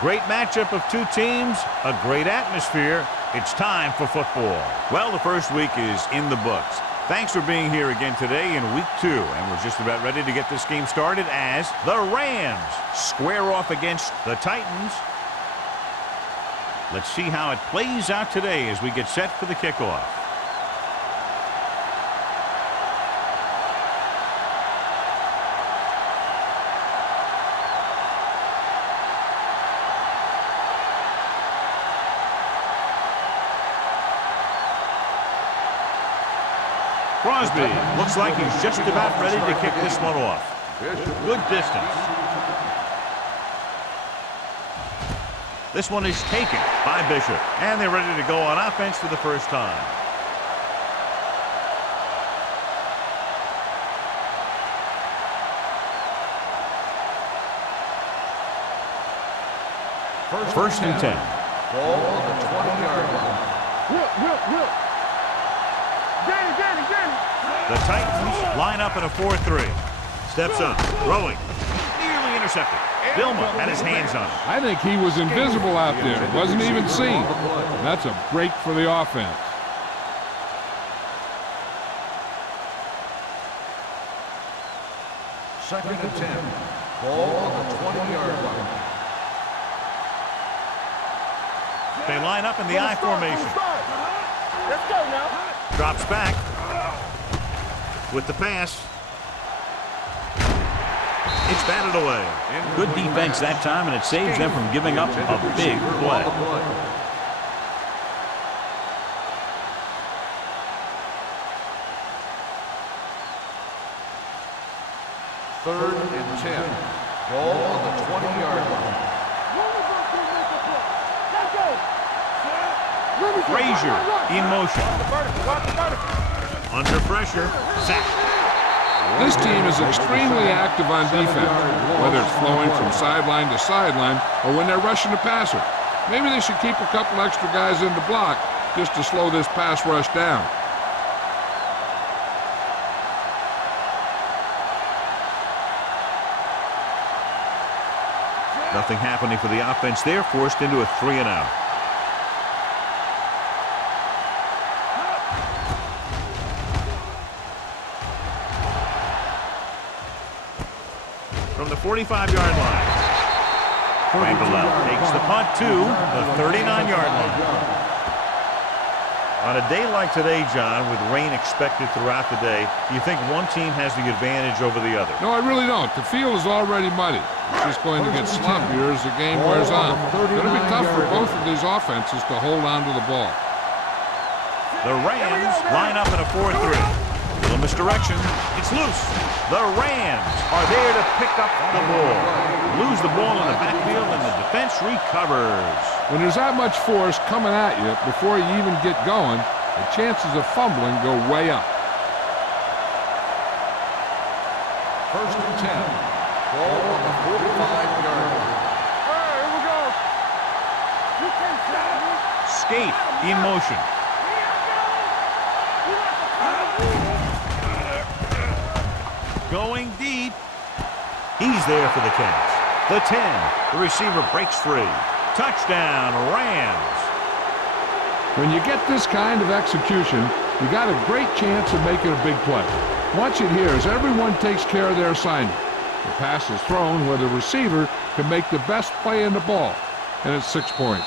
great matchup of two teams, a great atmosphere. It's time for football. Well, the first week is in the books. Thanks for being here again today in week 2. And we're just about ready to get this game started as the Rams square off against the Titans. Let's see how it plays out today as we get set for the kickoff. Crosby looks like he's just about ready to kick this one off. Good distance. This one is taken by Bishop. And they're ready to go on offense for the first time. First and 10. Ball on the 20-yard line. The Titans line up in a 4-3. Steps up, throwing. Nearly intercepted. Billman had his hands on it. I think he was invisible out there. Wasn't even seen. And that's a break for the offense. Second and 10. Ball on the 20-yard line. They line up in the I formation. Let's go now. Drops back with the pass. It's batted away. Good defense that time, and it saves them from giving up a big play. Third and 10. Ball on the 20-yard line. Frazier in motion. Under pressure, sacked. This team is extremely active on defense, whether it's flowing from sideline to sideline or when they're rushing the passer. Maybe they should keep a couple extra guys in the block just to slow this pass rush down. Nothing happening for the offense there, forced into a 3-and-out. From the 45-yard line. Randall takes the punt to the 39-yard line. On a day like today, John, with rain expected throughout the day, do you think one team has the advantage over the other? No, I really don't. The field is already muddy. It's just going to get sloppier as the game wears on. It's going to be tough for both of these offenses to hold on to the ball. The Rams line up in a 4-3. Little misdirection. It's loose. The Rams are there to pick up the ball. Lose the ball in the backfield, and the defense recovers. When there's that much force coming at you before you even get going, the chances of fumbling go way up. First and 10. Ball on the 45-yard line. Here we go. You can't stop me. Skate in motion. Going deep. He's there for the catch. The 10. The receiver breaks free. Touchdown, Rams. When you get this kind of execution, you got a great chance of making a big play. Watch it here as everyone takes care of their assignment. The pass is thrown where the receiver can make the best play in the ball, and it's 6 points.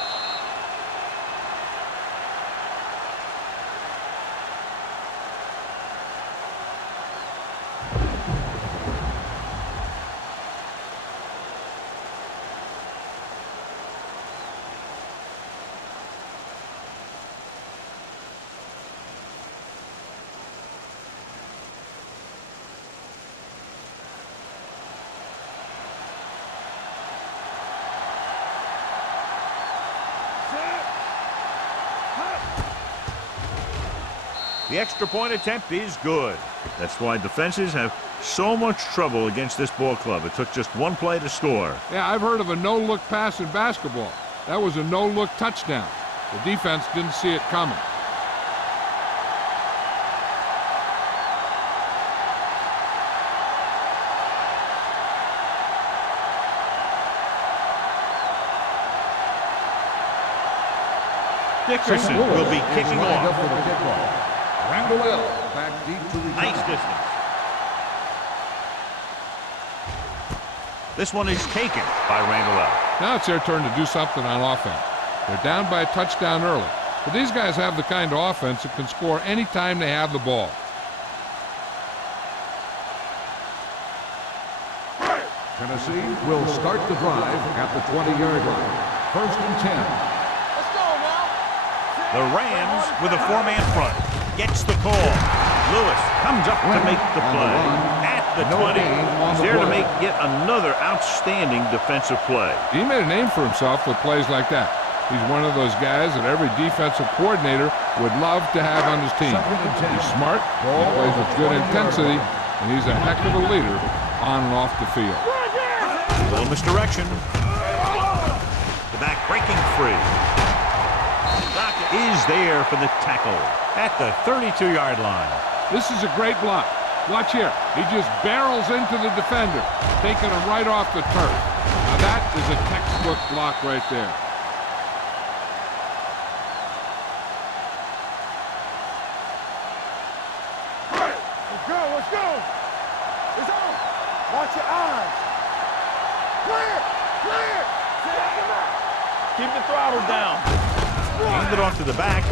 The extra point attempt is good. That's why defenses have so much trouble against this ball club. It took just one play to score. Yeah, I've heard of a no-look pass in basketball. That was a no-look touchdown. The defense didn't see it coming. Dickerson will be kicking off. For the kickoff. Randall back deep to return. Nice distance. This one is taken by Randall. Now it's their turn to do something on offense. They're down by a touchdown early. But these guys have the kind of offense that can score any time they have the ball. Tennessee will start the drive at the 20-yard line. 1st and 10. Let's go now. The Rams with a 4-man front. Gets the call. Lewis comes up to make the play. At the 20. He's there to make yet another outstanding defensive play. He made a name for himself with plays like that. He's one of those guys that every defensive coordinator would love to have on his team. He's smart, he plays with good intensity, and he's a heck of a leader on and off the field. Little misdirection. The back breaking free. Dockett is there for the tackle at the 32-yard line. This is a great block. Watch here. He just barrels into the defender, taking him right off the turf. Now that is a textbook block right there. Let's go. It's on. Watch your eyes. Clear. Keep the throttle down. Hand it off to the back.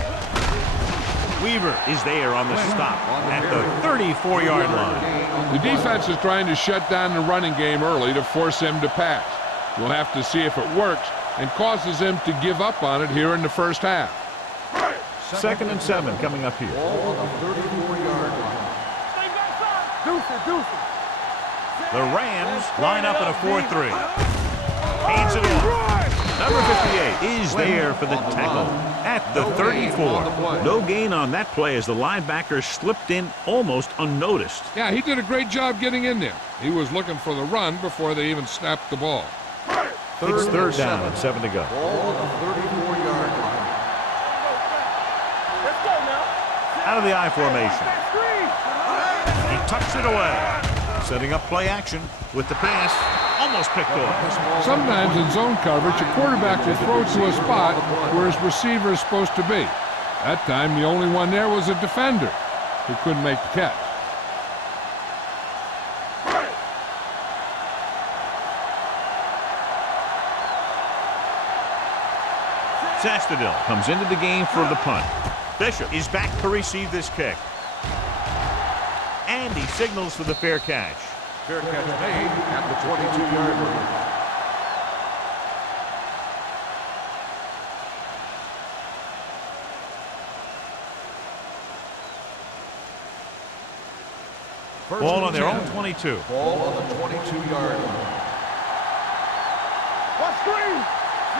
Weaver is there on the stop at the 34-yard line. The defense is trying to shut down the running game early to force him to pass. We'll have to see if it works and causes him to give up on it here in the first half. 2nd and 7 coming up here. Ball on the 34-yard line. Deuce. The Rams line up in a 4-3. Hands it off. Number 58 is there for the tackle at the 34. No gain on that play as the linebacker slipped in almost unnoticed. Yeah, he did a great job getting in there. He was looking for the run before they even snapped the ball. It's 3rd down and 7 to go. Ball on the 34-yard line. Let's go now. Out of the I formation. He tucks it away. Setting up play action with the pass. Almost picked off. Sometimes in zone coverage, a quarterback will throw to a spot where his receiver is supposed to be. That time, the only one there was a defender who couldn't make the catch. Sastadil comes into the game for the punt. Bishop is back to receive this kick. And he signals for the fair catch. Fair catch made at the 22-yard line. Ball on their own 22. Ball on the 22-yard line. What screen?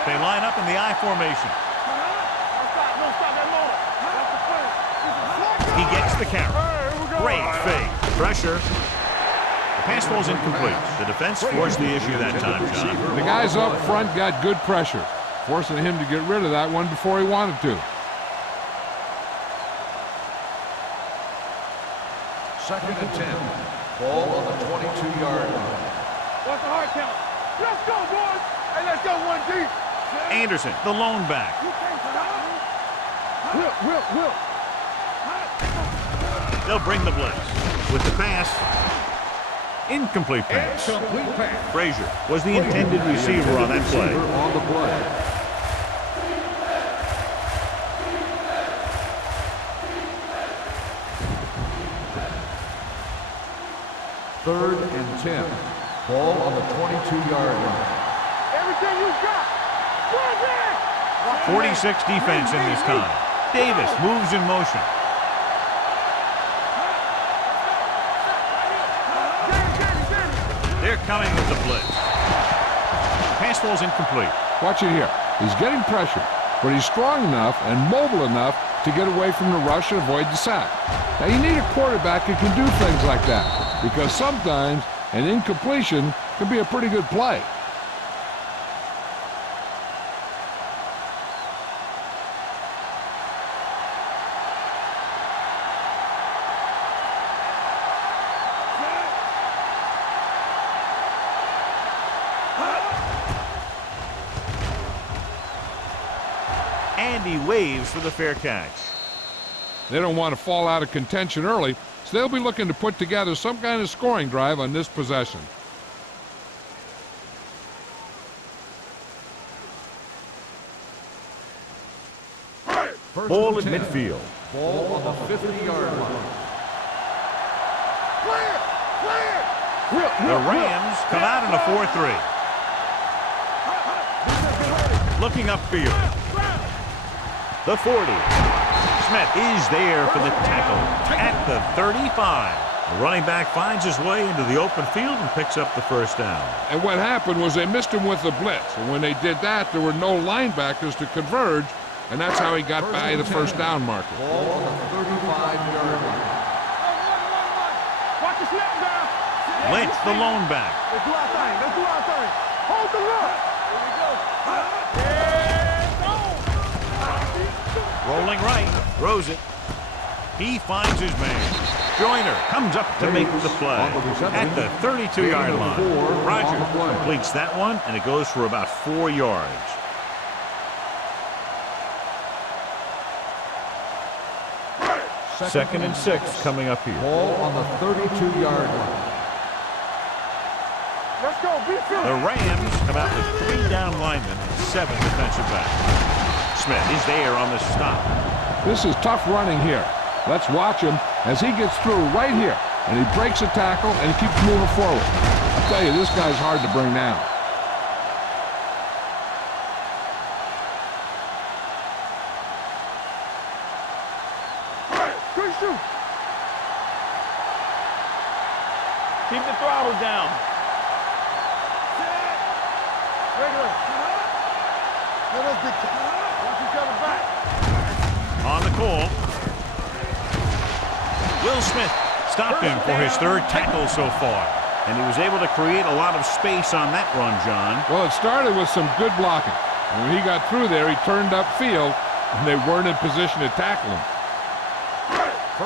They line up in the I formation. No stop that motor. He gets the carry. Great fake. Pressure. The pass falls incomplete. The defense forced the issue that time, John. The guys up front got good pressure, forcing him to get rid of that one before he wanted to. 2nd and 10. Ball on the 22-yard line. What's the hard count? Let's go, boys. Hey, let's go one deep. Anderson, the lone back. Will. They'll bring the blitz. With the pass. Incomplete pass. Complete pass. Frazier was the intended receiver on that play. On the play. Third and 10. Ball on the 22-yard line. Everything you got. 46 defense in this time. Davis moves in motion. They're coming with the blitz. Pass falls incomplete. Watch it here. He's getting pressure, but he's strong enough and mobile enough to get away from the rush and avoid the sack. Now, you need a quarterback who can do things like that, because sometimes an incompletion can be a pretty good play. And he waves for the fair catch. They don't want to fall out of contention early, so they'll be looking to put together some kind of scoring drive on this possession. Ball at midfield. Ball on the 50-yard line. The Rams come out in a 4-3. Looking upfield. The 40. Smith is there for the tackle at the 35. The running back finds his way into the open field and picks up the first down. And what happened was they missed him with the blitz. And when they did that, there were no linebackers to converge, and that's how he got by the first down marker. Ball on the 35-yard line. Watch the snap down. Lynch, the lone back. Let's do our thing. Let's do our thing. Hold the look. Here we go. Rolling right, throws it. He finds his man. Joyner comes up to make the play at the 32-yard line. Roger completes that one, and it goes for about 4 yards. Second and 6 coming up here. Ball on the 32-yard line. Let's go. Be The Rams come out with 3 down linemen and 7 defensive backs. Smith is there on the stop. This is tough running here. Let's watch him as he gets through right here. And he breaks a tackle and he keeps moving forward. I tell you, this guy's hard to bring down. Good shoot. Keep the throttle down. Regular. Let us get watch each other back. On the call. Will Smith stopped him for his 3rd tackle so far. And he was able to create a lot of space on that run, John. Well, it started with some good blocking. And when he got through there, he turned upfield, and they weren't in position to tackle him.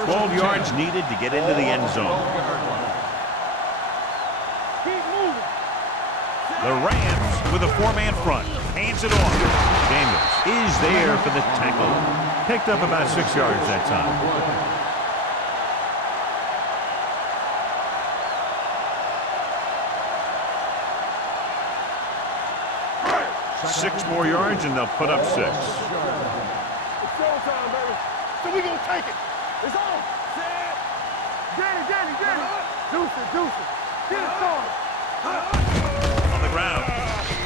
12 yards needed to get into the end zone. Keep moving. The Rams with a 4-man front. Hands it off. Daniels is there for the tackle. Picked up about 6 yards that time. Six more yards and they'll put up 6. It's showtime, baby. So we gonna take it. It's on. Get it. Deuce it. Get it started. On the ground.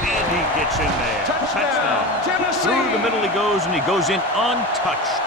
And he gets in there. Touchdown. Through the middle he goes, and he goes in untouched.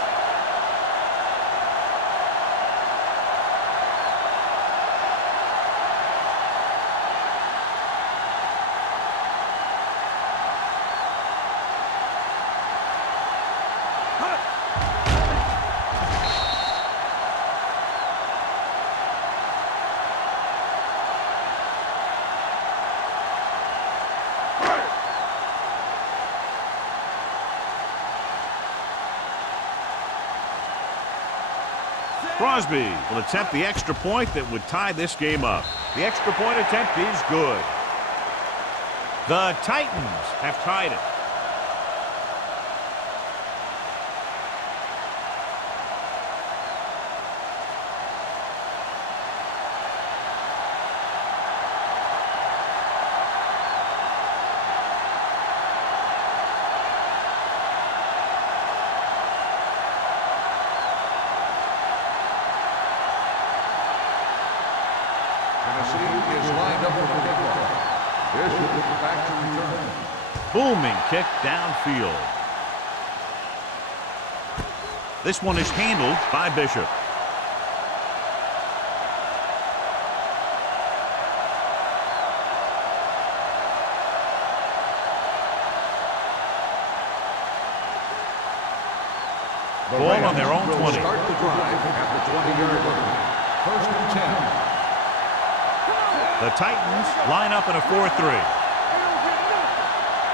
Crosby will attempt the extra point that would tie this game up. The extra point attempt is good. The Titans have tied it. Booming kick downfield. This one is handled by Bishop. Ball on their own 20. Start the drive at the 20-yard line. First and 10. The Titans line up in a 4-3.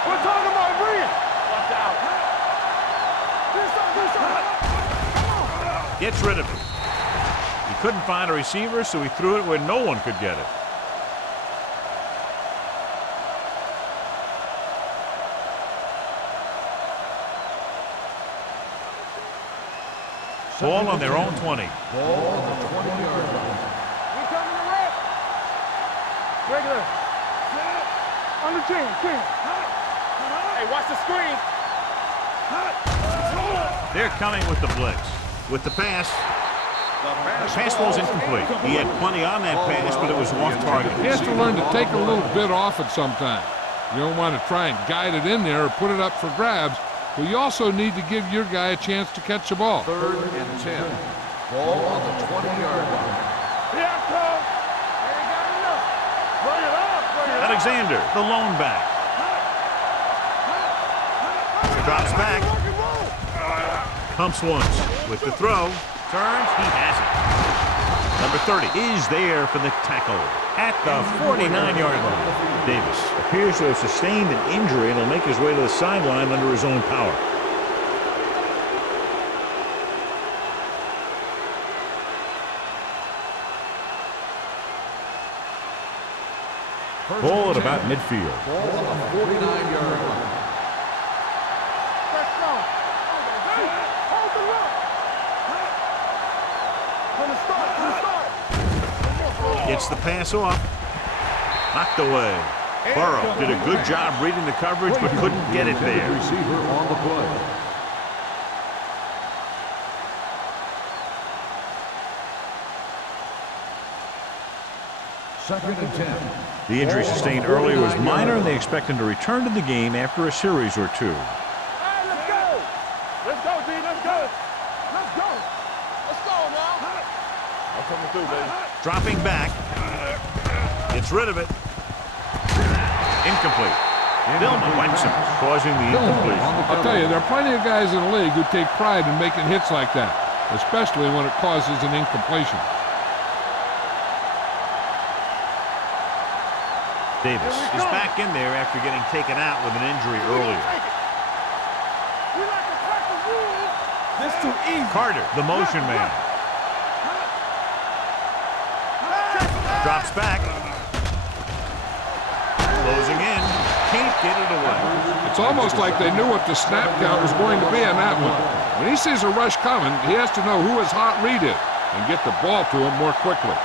We're talking about Bree. Watch out. Gets rid of it. He couldn't find a receiver, so he threw it where no one could get it. Ball on their own 20. Ball on the 20-yard line. We coming to rep. Regular. On the 10. Hey, watch the screen. They're coming with the blitz. With the pass. The pass ball's incomplete. He had plenty on that pass, but it was off target. He has to learn to take a little bit off it sometime. You don't want to try and guide it in there or put it up for grabs, but you also need to give your guy a chance to catch the ball. 3rd and 10. Ball on the 20-yard line. Here I come. Ain't got enough. Bring it up. Alexander, the lone back. Drops back. Pumps once. With the throw. Turns. He has it. Number 30 is there for the tackle at the 49-yard line. Davis appears to have sustained an injury and will make his way to the sideline under his own power. Ball at about midfield. Ball on the 49-yard line. Let's go. Hold the rock. From the start. Gets the pass off. Knocked away. Burrow did a good job reading the coverage, but couldn't get it there. Receiver on the play. Second and 10. The injury sustained earlier was minor, and they expect him to return to the game after a series or two. All right, let's go. Let's go, D. Let's go. Let's go. Let's go now. I'm coming through, baby. Dropping back. Gets rid of it. Incomplete. Dillman wipes him, causing the incompletion. I'll tell you, there are plenty of guys in the league who take pride in making hits like that, especially when it causes an incompletion. Davis is back in there after getting taken out with an injury earlier. We like to crack the rules. This too easy. Carter, the motion man. Drops back. Closing in. Can't get it away. It's almost like they knew what the snap count was going to be on that one. When he sees a rush coming, he has to know who his hot read is and get the ball to him more quickly.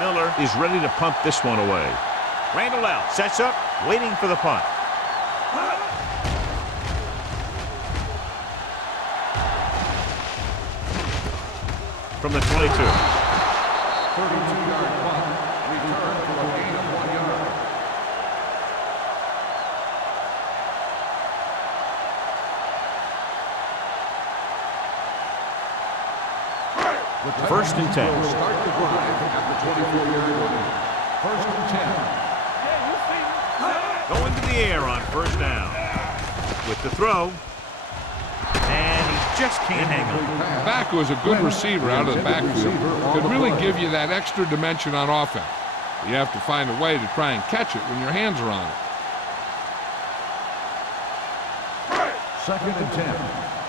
Miller is ready to punt this one away. Randall out, sets up, waiting for the punt. From the 22. 32-yard punt. Return for a gain of 1 yard. First and 10. Will start the drive at the 24-yard line. First and 10. Going to the air on first down. With the throw. And he just can't hang on. Back was a good receiver out of the backfield. Could really give you that extra dimension on offense. You have to find a way to try and catch it when your hands are on it. Second and 10.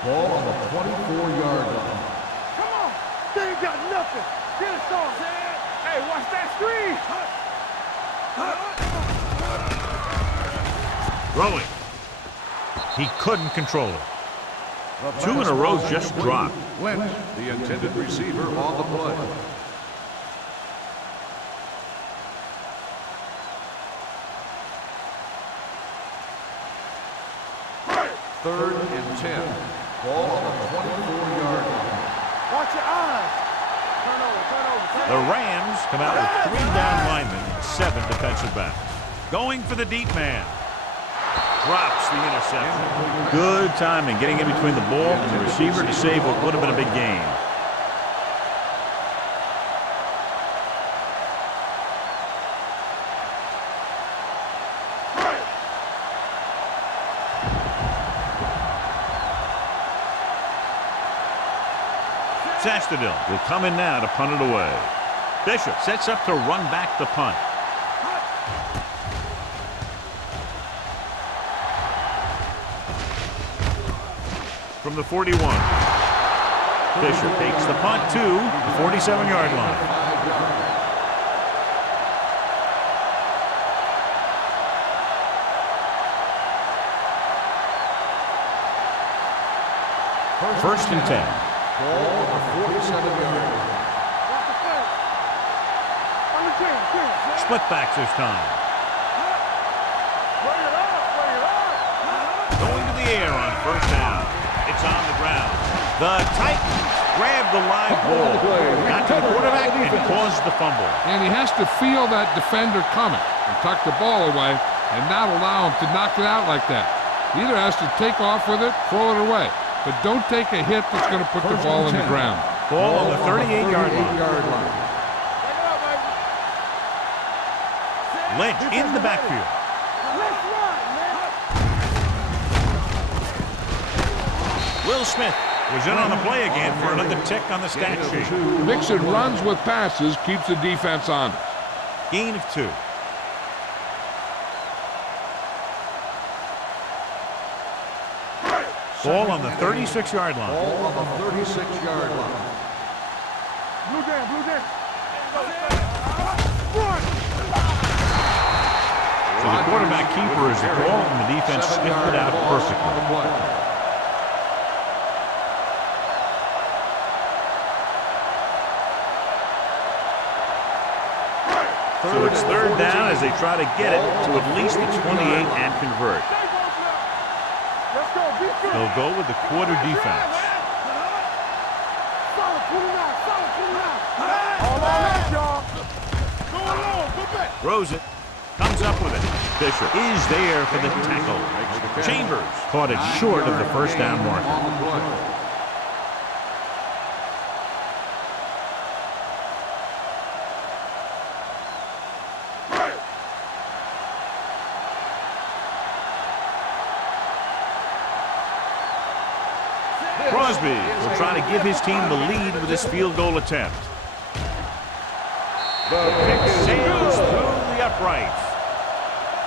Ball on the 24-yard line. Come on. They ain't got nothing. Get us on. Hey, watch that screen. Throwing. He couldn't control it. 2 in a row just dropped. Lynch, the intended receiver on the play. Third and 10. Ball on the 24-yard line. Watch your eyes. Turn over. The Rams come out with 3 down linemen and 7 defensive backs. Going for the deep man. Drops the interception. Good timing getting in between the ball and the receiver to save what would have been a big gain. Sastadil will come in now to punt it away. Bishop sets up to run back the punt. From the 41. Bishop takes the punt to the 47-yard line. First and 10. Ball on the 47-yard line. Split backs this time. Going to the air on first down. It's on the ground. The Titans grab the live ball. Got to the quarterback and caused the fumble. And he has to feel that defender coming and tuck the ball away and not allow him to knock it out like that. He either has to take off with it, throw it away, but don't take a hit that's going to put the ball in the ground. Ball on the 38-yard line. Lynch in the backfield. Will Smith was in on the play again for another tick on the stat sheet. Mixon runs with passes, keeps the defense honest. Gain of 2. Ball on the 36-yard line. Ball on the 36-yard line. Blue game. So the quarterback keeper is the ball, and the defense sniffed it out perfectly. So it's third down as they try to get it to at least the 28 and convert. They'll go with the quarter defense. Throws it. Comes up with it. Fisher is there for the tackle. Chambers caught it short of the first down marker. Crosby will try to give his team the lead with this field goal attempt. The kick sails through the uprights.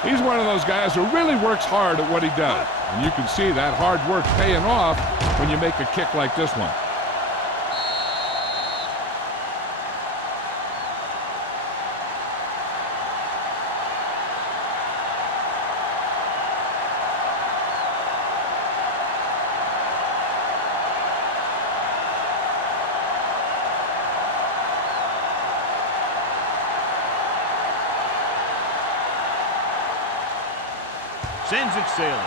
He's one of those guys who really works hard at what he does. And you can see that hard work paying off when you make a kick like this one. Sends it sailing.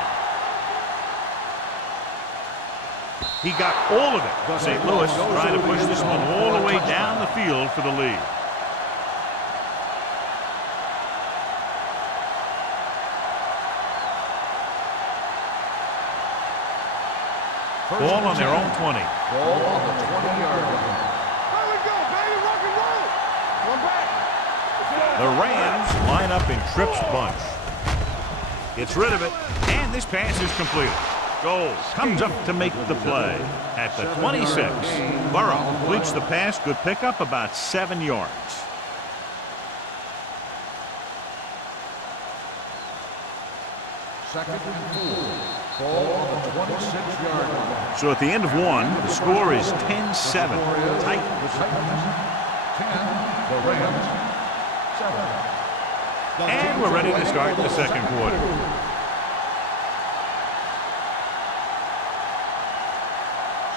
He got all of it. St. Louis trying to push this one all the way down the field for the lead. Ball on their own 20. Ball on the 20-yard line. There we go, baby, rock and roll. One back. The Rams line up in Tripp's bunch. Gets rid of it, and this pass is completed. Goal comes up to make the play. At the 26, Burrow completes the pass. Good pickup, about 7 yards. Second and 4. Ball on the 26-yard line. So at the end of one, the score is 10-7. Tight. The Titans 10, the Rams 7. And we're ready to start the second quarter.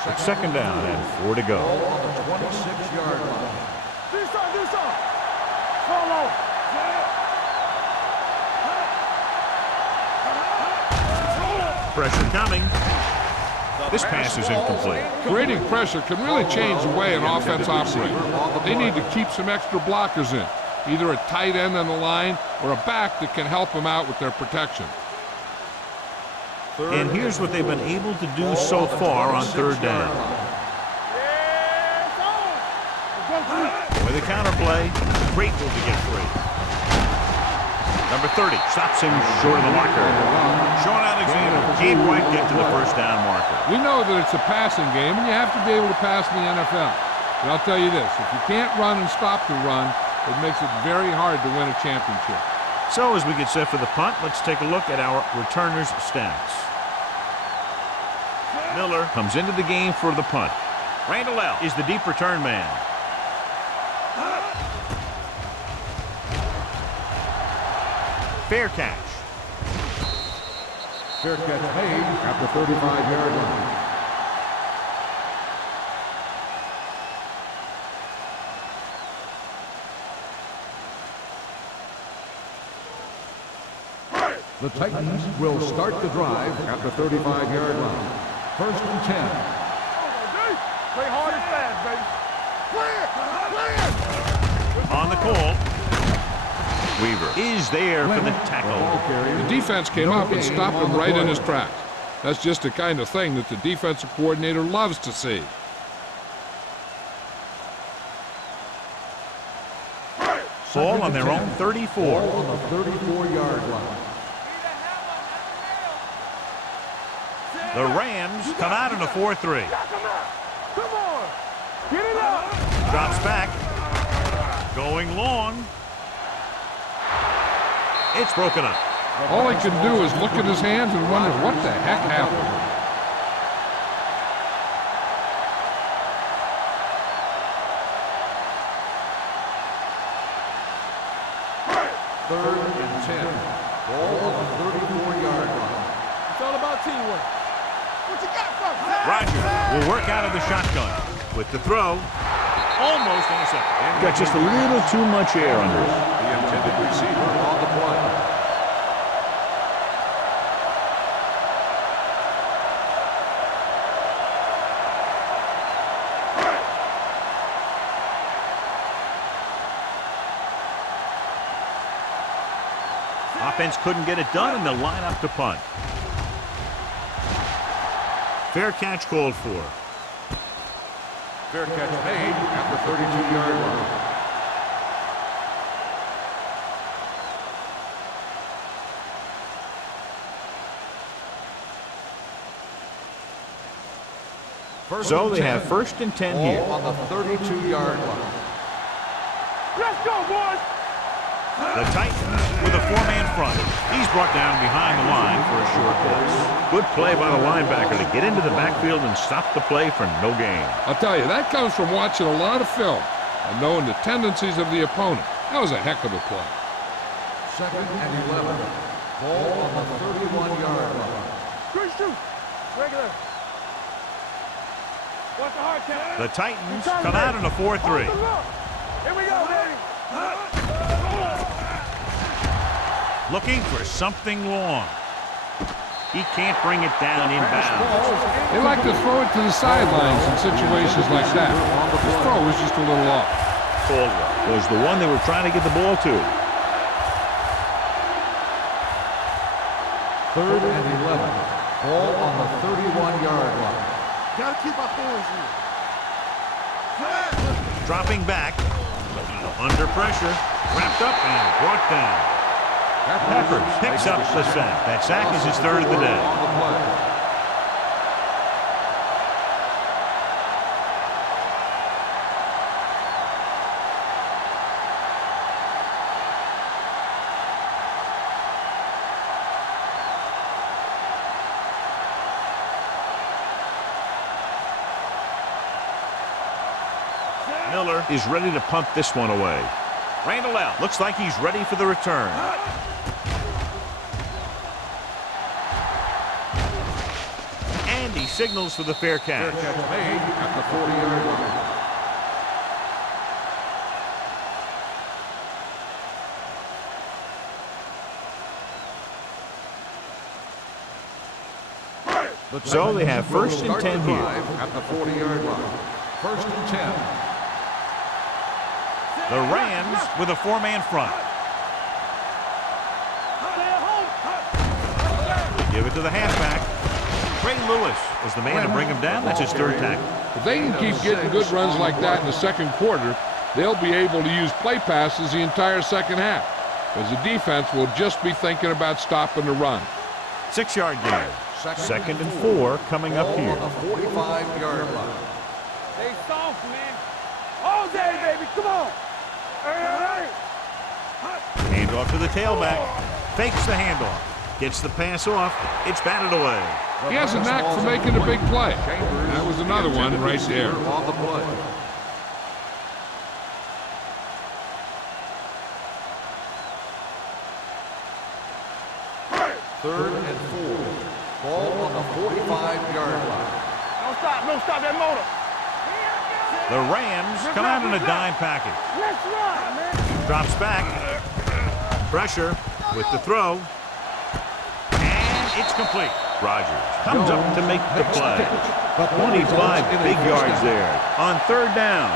It's second down and 4 to go. Ball on the 26-yard line. Do some. Follow. Pressure coming. This pass is incomplete. Creating pressure can really change the way an offense operates. They need to keep some extra blockers in, either a tight end on the line or a back that can help them out with their protection. And here's what they've been able to do so far on third down. With a counter play, grateful to get free. Number 30 stops him short of the marker. Sean Alexander can't quite get to the first down marker. We know that it's a passing game, and you have to be able to pass in the NFL. But I'll tell you this, if you can't run and stop the run, it makes it very hard to win a championship. So as we get set for the punt, let's take a look at our returners' stats. Miller comes into the game for the punt. Randall L. is the deep return man. Fair catch. Fair catch made at the 35-yard line. The Titans will start the drive at the 35-yard line. First and 10. Play hard and fast, baby. Play it! On the call. Weaver is there for the tackle. The defense came up and stopped him right in his tracks. That's just the kind of thing that the defensive coordinator loves to see. Ball on their own 34. Ball on the 34-yard line. The Rams come out in a 4-3. Come on! Get it up! Drops back. Going long. It's broken up. All he can do is look at his hands and wonder what the heck happened. Third and 10. Ball on the 34-yard line. It's all about teamwork. What you got for me? Roger will work out of the shotgun with the throw. Almost intercepted. Got just a little too much air under it. The intended receiver on the play. Offense couldn't get it done, and they'll line up to punt. Fair catch called for. Fair catch made at the 32-yard line. So they have first and 10 here. Ball on the 32-yard line. Let's go, boys! The Titans with a four-man front. He's brought down behind the line for a short pass. Good play by the linebacker to get into the backfield and stop the play for no gain. I'll tell you, that comes from watching a lot of film and knowing the tendencies of the opponent. That was a heck of a play. Second and 11. Ball on the 31-yard line. Good shoot! Regular. What's the hard count? The Titans come out in a 4-3. Here we go, baby! Looking for something long. He can't bring it down inbounds. They like to throw it to the sidelines in situations like that. His throw was just a little off. Caldwell was the one they were trying to get the ball to. Third and 11. Ball on the 31-yard line. Gotta keep our boys here. Dropping back. Under pressure. Wrapped up and brought down. Peppers picks up the sack. That sack is his third of the day. Miller is ready to punt this one away. Randall out. Looks like he's ready for the return. And he signals for the fair catch. Fair catch made at the 40-yard line. So they have first and 10 here. At the 40-yard line. First and 10. The Rams with a four-man front. They give it to the halfback. Ray Lewis was the man to bring him down. That's his third tackle. If they can keep getting good runs like that in the second quarter, they'll be able to use play passes the entire second half, because the defense will just be thinking about stopping the run. 6-yard gain. Second and 4 coming up here. On the 45-yard line. Stay soft, man. All day, baby. Come on. Hey. Handoff to the tailback. Fakes the handoff. Gets the pass off. It's batted away. He has a knack for making a big play. That was another one right there. On the play. Third and 4. Ball on the 45-yard line. Don't stop that motor. The Rams come out in a dime package. Let's run, man. Drops back. Pressure with the throw. it's complete. Rogers comes up to make the play. 25 big yards there on third down.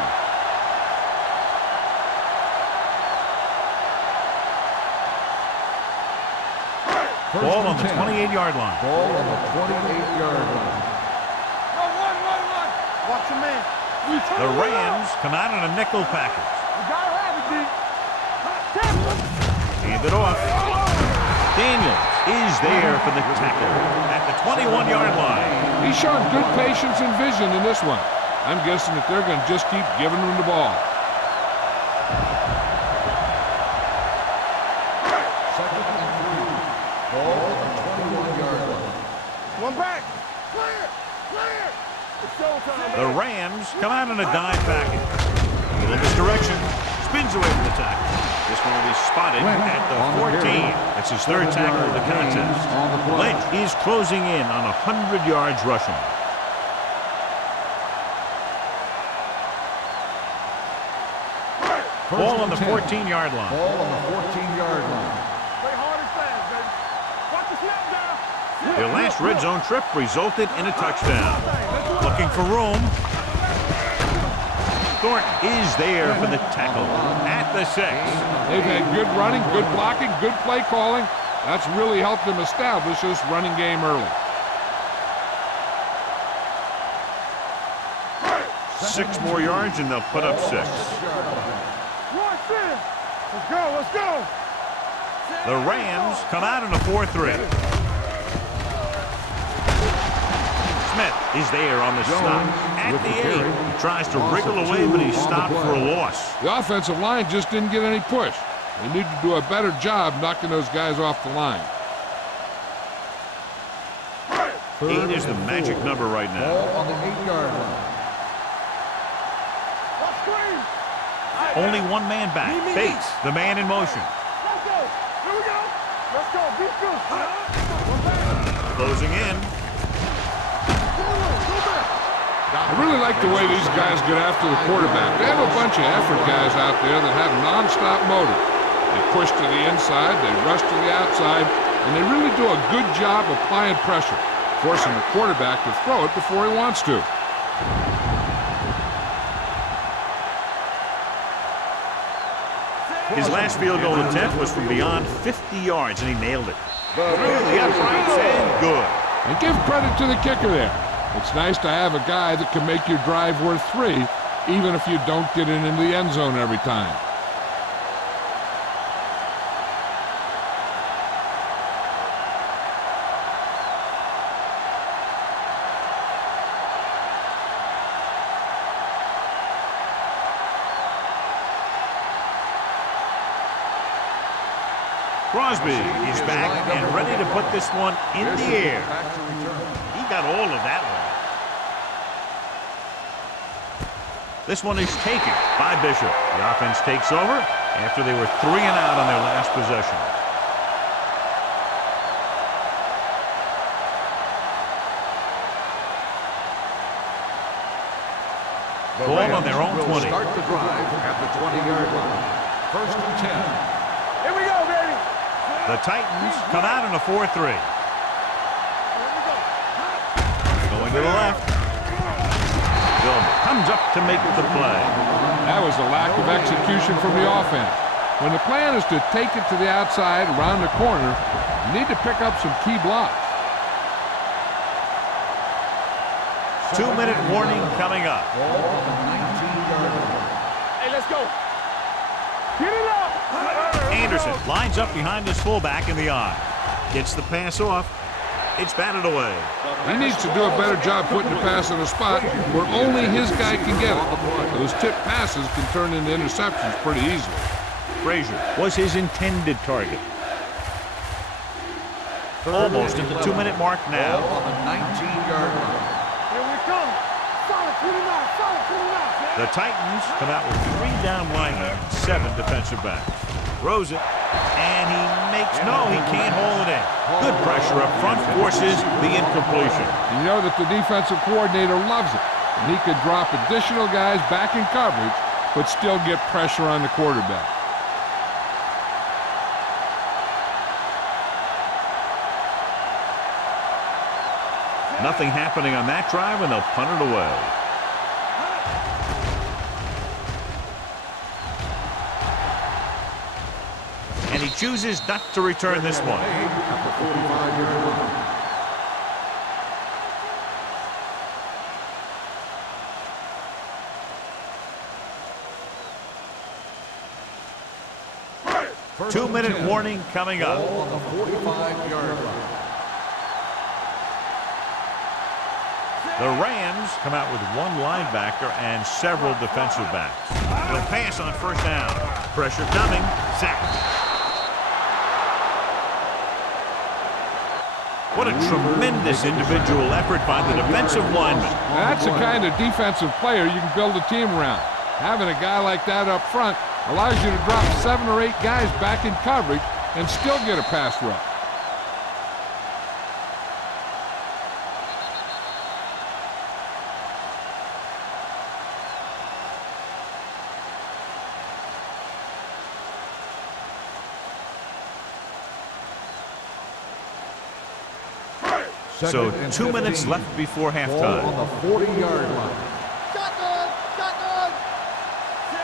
Ball on the 28-yard line. Ball on the 28-yard line. Run. Watch your man. The Rams come out in a nickel package. You gotta have it, D. Hand it off. Daniels is there for the tackle at the 21-yard line. He's shown good patience and vision in this one. I'm guessing that they're going to just keep giving him the ball. Second and 3. Ball on the 21-yard line. One back. Clear. It's showtime. The Rams come out in a dime package. A little misdirection. Spins away from the tackle. This one will be spotted at the 14. That's his third tackle of the contest. Lynch is closing in on 100 yards rushing. Ball on the 14-yard line. Ball on the 14-yard line. Play hard and fast, baby. Watch the snap down. Their last red zone trip resulted in a touchdown. Looking for room. Thornton is there for the tackle at the 6. They've had good running, good blocking, good play calling. That's really helped them establish this running game early. 6 more yards and they'll put up 6. Let's go. The Rams come out in a 4-3. Smith is there on the stop at the 8. He tries to wriggle away, but he's stopped for a loss. The offensive line just didn't get any push. They need to do a better job knocking those guys off the line. 8 is the magic number right now. Ball on the 8-yard line. Only one man back. Bates, the man in motion. Let's go. Here we go. Let's go. Be good. Closing in. I really like the way these guys get after the quarterback. They have a bunch of effort guys out there that have non-stop motor. They push to the inside, they rush to the outside, and they really do a good job applying pressure, forcing the quarterback to throw it before he wants to. His last field goal attempt was from beyond 50 yards, and he nailed it. Through the uprights and good. And give credit to the kicker there. It's nice to have a guy that can make your drive worth 3, even if you don't get it into the end zone every time. Crosby is back and ready to put this one in the air. He got all of that one. This one is taken by Bishop. The offense takes over after they were 3 and out on their last possession. Ball on their own 20. Start the drive at the 20-yard line. First and 10. Here we go, baby. The Titans come out in a 4-3. Going to the left. Bill comes up to make the play. That was a lack of execution from the offense. When the plan is to take it to the outside, around the corner, you need to pick up some key blocks. 2-minute warning coming up. Ball on the 19-yard line. Hey, let's go. Get it up. Anderson lines up behind his fullback in the eye. Gets the pass off. It's batted away. He needs to do a better job putting the pass in a spot where only his guy can get it. Those tip passes can turn into interceptions pretty easily. Frazier was his intended target. Almost at the 2-minute mark now. Ball on the 19-yard line. Here we come. Solid 29. Solid 29. The Titans come out with 3 down linemen, 7 defensive backs. Throws it, and he makes, no, he can't hold it in. Good pressure up front forces the incompletion. You know that the defensive coordinator loves it. And he could drop additional guys back in coverage, but still get pressure on the quarterback. Nothing happening on that drive, and they'll punt it away. And he chooses not to return this one. At the 45-yard line. First 2-minute 10. warning coming up. Ball on the 45-yard line. The Rams come out with one linebacker and several defensive backs. They'll pass on first down. Pressure coming. Sacked. What a tremendous individual effort by the defensive lineman. That's the kind of defensive player you can build a team around. Having a guy like that up front allows you to drop 7 or 8 guys back in coverage and still get a pass rush. So 2 minutes left before Ball halftime. on the 40-yard line. Shotgun! Shotgun!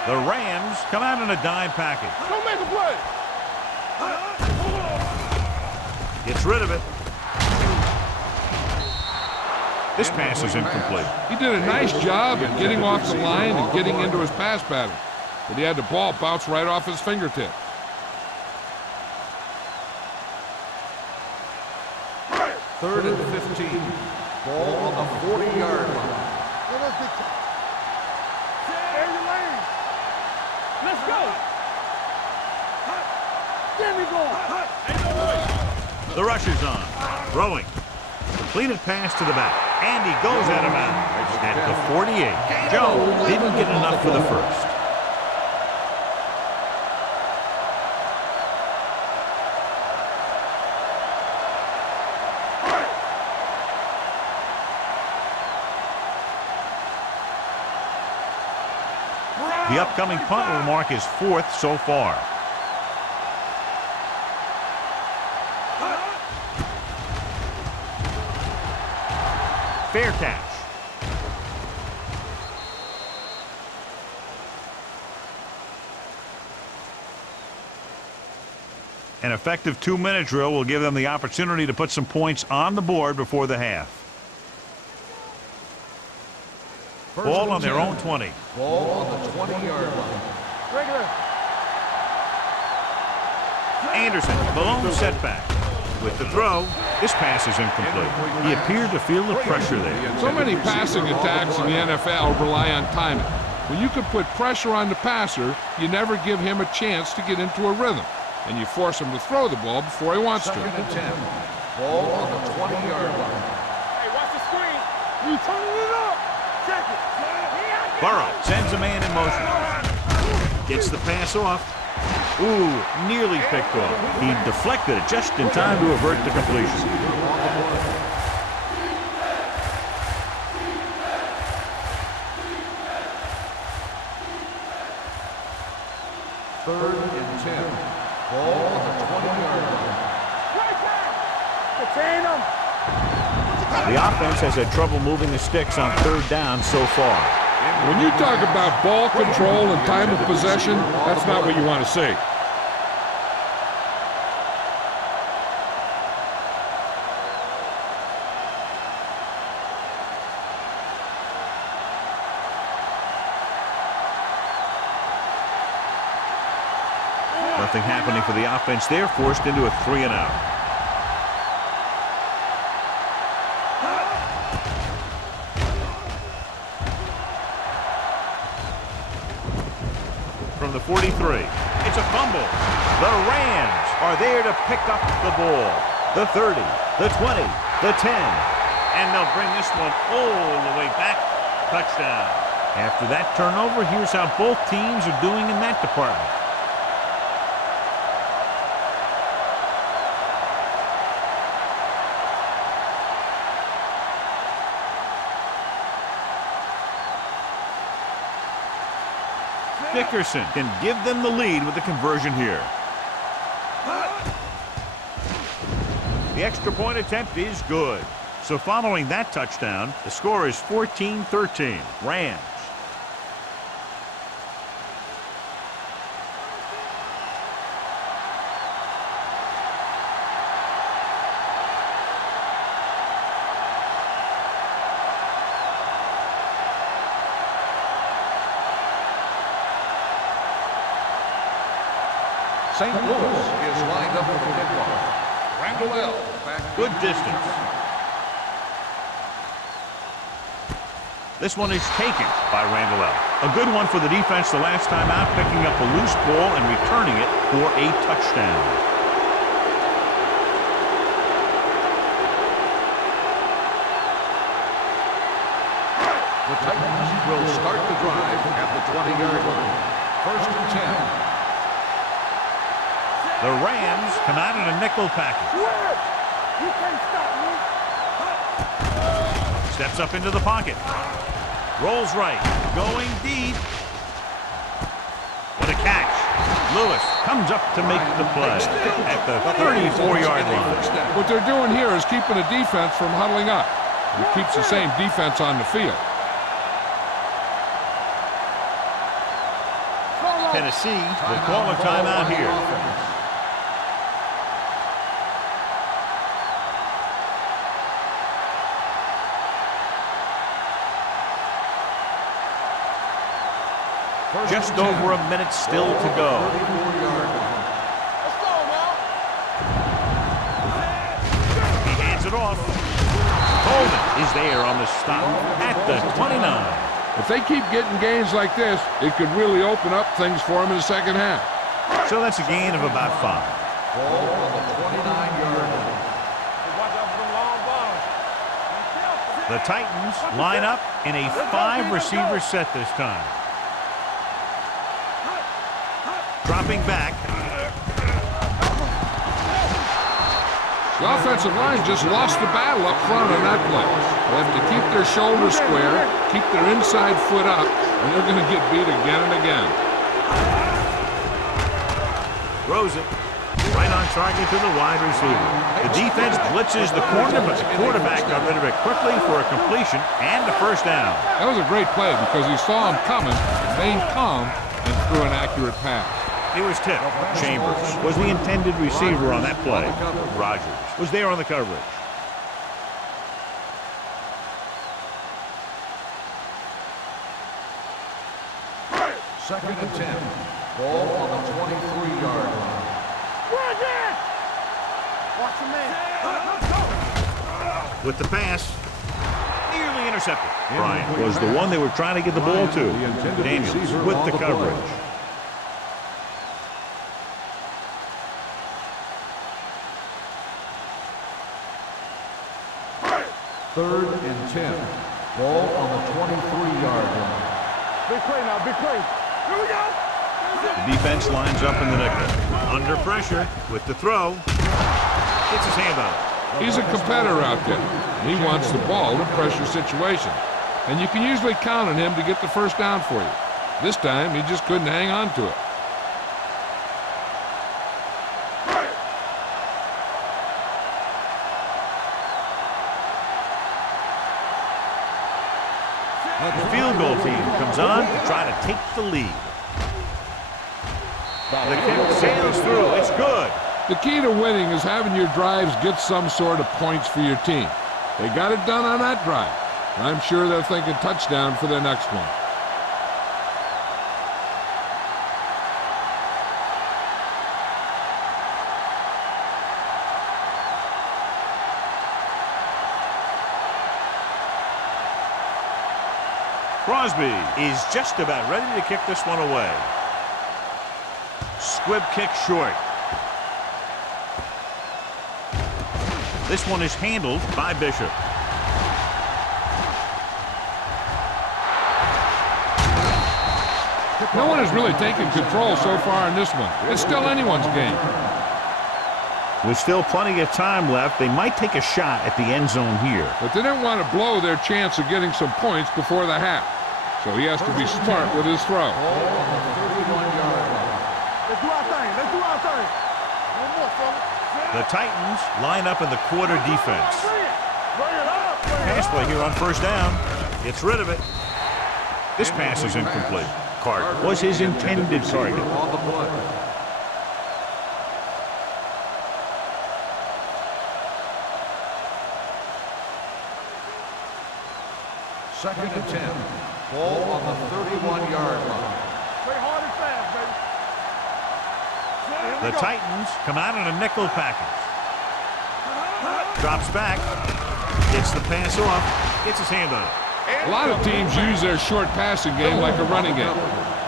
The Rams come out in a dime package. Don't make a play! Gets rid of it. This pass is incomplete. He did a nice job in getting off the line and getting into his pass pattern, but he had the ball bounce right off his fingertip. Third and 15. Ball on the 40-yard line. Let us big time. Stay in your lane. Let's go. Get me going. The rush is on. Throwing. Completed pass to the back. And he goes out of bounds at the 48. Joe didn't get enough for the first. The upcoming punt will mark his 4th so far. Fair catch. An effective 2-minute drill will give them the opportunity to put some points on the board before the half. Ball on their own 20. Ball on the 20-yard line. Regular. Anderson, the lone setback. With the throw, this pass is incomplete. He appeared to feel the pressure there. So many passing attacks in the NFL rely on timing. When you can put pressure on the passer, you never give him a chance to get into a rhythm, and you force him to throw the ball before he wants Second to. and 10. Ball on the 20-yard line. Hey, watch the screen. You turning it up. Check it. Burrow sends a man in motion. Gets the pass off. Ooh, nearly picked off. He deflected it just in time to avert the completion. Third and 10. Ball on the 20-yard line. Contain them. The offense has had trouble moving the sticks on 3rd down so far. When you talk about ball control and time of possession, that's not what you want to see. Nothing happening for the offense. They're forced into a 3-and-out. From the 43, it's a fumble. The Rams are there to pick up the ball. The 30, the 20, the 10. And they'll bring this one all the way back. Touchdown. After that turnover, here's how both teams are doing in that department. Dickerson can give them the lead with the conversion here. The extra point attempt is good. So following that touchdown, the score is 14-13. Rams. St. Louis is lined up for the kickoff. Randall back. Good distance. This one is taken by Randall. A good one for the defense the last time out, picking up a loose ball and returning it for a touchdown. The Titans will start the drive at the 20-yard line. First and 10. The Rams come out in a nickel package. You can't stop me. Steps up into the pocket. Rolls right. Going deep. What a catch. Lewis comes up to make the play at the 34-yard line. What they're doing here is keeping the defense from huddling up. It keeps the same defense on the field. Tennessee will call a timeout here. Just over a minute still to go. He hands it off. Holden is there on the stop at the 29. If they keep getting gains like this, it could really open up things for them in the second half. So that's a gain of about 5. Ball on the 29-yard line. Watch out for the long balls. The Titans line up in a 5-receiver set this time. Dropping back. The offensive line just lost the battle up front on that play. They have to keep their shoulders square, keep their inside foot up, and they're going to get beat again and again. Throws it right on target to the wide receiver. The defense blitzes the corner, but the quarterback got rid of it quickly for a completion and a first down. That was a great play because he saw him coming, remained calm, and threw an accurate pass. It was tipped. Chambers was the intended receiver on that play. Rogers was there on the coverage. Second and 10. Ball on the 23-yard line. Watch your man. With the pass, nearly intercepted. Bryant was the one they were trying to get the ball to. Daniels with the coverage. Third and 10. Ball on the 23-yard line. Big play now, big play. Here we go. The defense lines up in the nickel. Under pressure with the throw. Gets his hand on it. He's a competitor out there. He wants the ball in pressure situation. And you can usually count on him to get the first down for you. This time, he just couldn't hang on to it. The field goal team comes on to try to take the lead. The kick sails through. It's good. The key to winning is having your drives get some sort of points for your team. They got it done on that drive. I'm sure they're thinking touchdown for their next one. Crosby is just about ready to kick this one away. Squib kick short. This one is handled by Bishop. No one has really taken control so far in this one. It's still anyone's game. With still plenty of time left, they might take a shot at the end zone here. But they didn't want to blow their chance of getting some points before the half. So he has to be smart with his throw. Ball on the 31-yard line. Let's do our thing. Let's do our thing. One more, fella. The Titans line up in the quarter defense. Pass play here on first down. Gets rid of it. This pass is incomplete. Cart was his intended target. On the play. Second and 10. Ball on the 31-yard line. Play hard and fast, baby. The Titans come out in a nickel package. Drops back. Gets the pass off. Gets his hand on it. A lot of teams use their short passing game like a running game.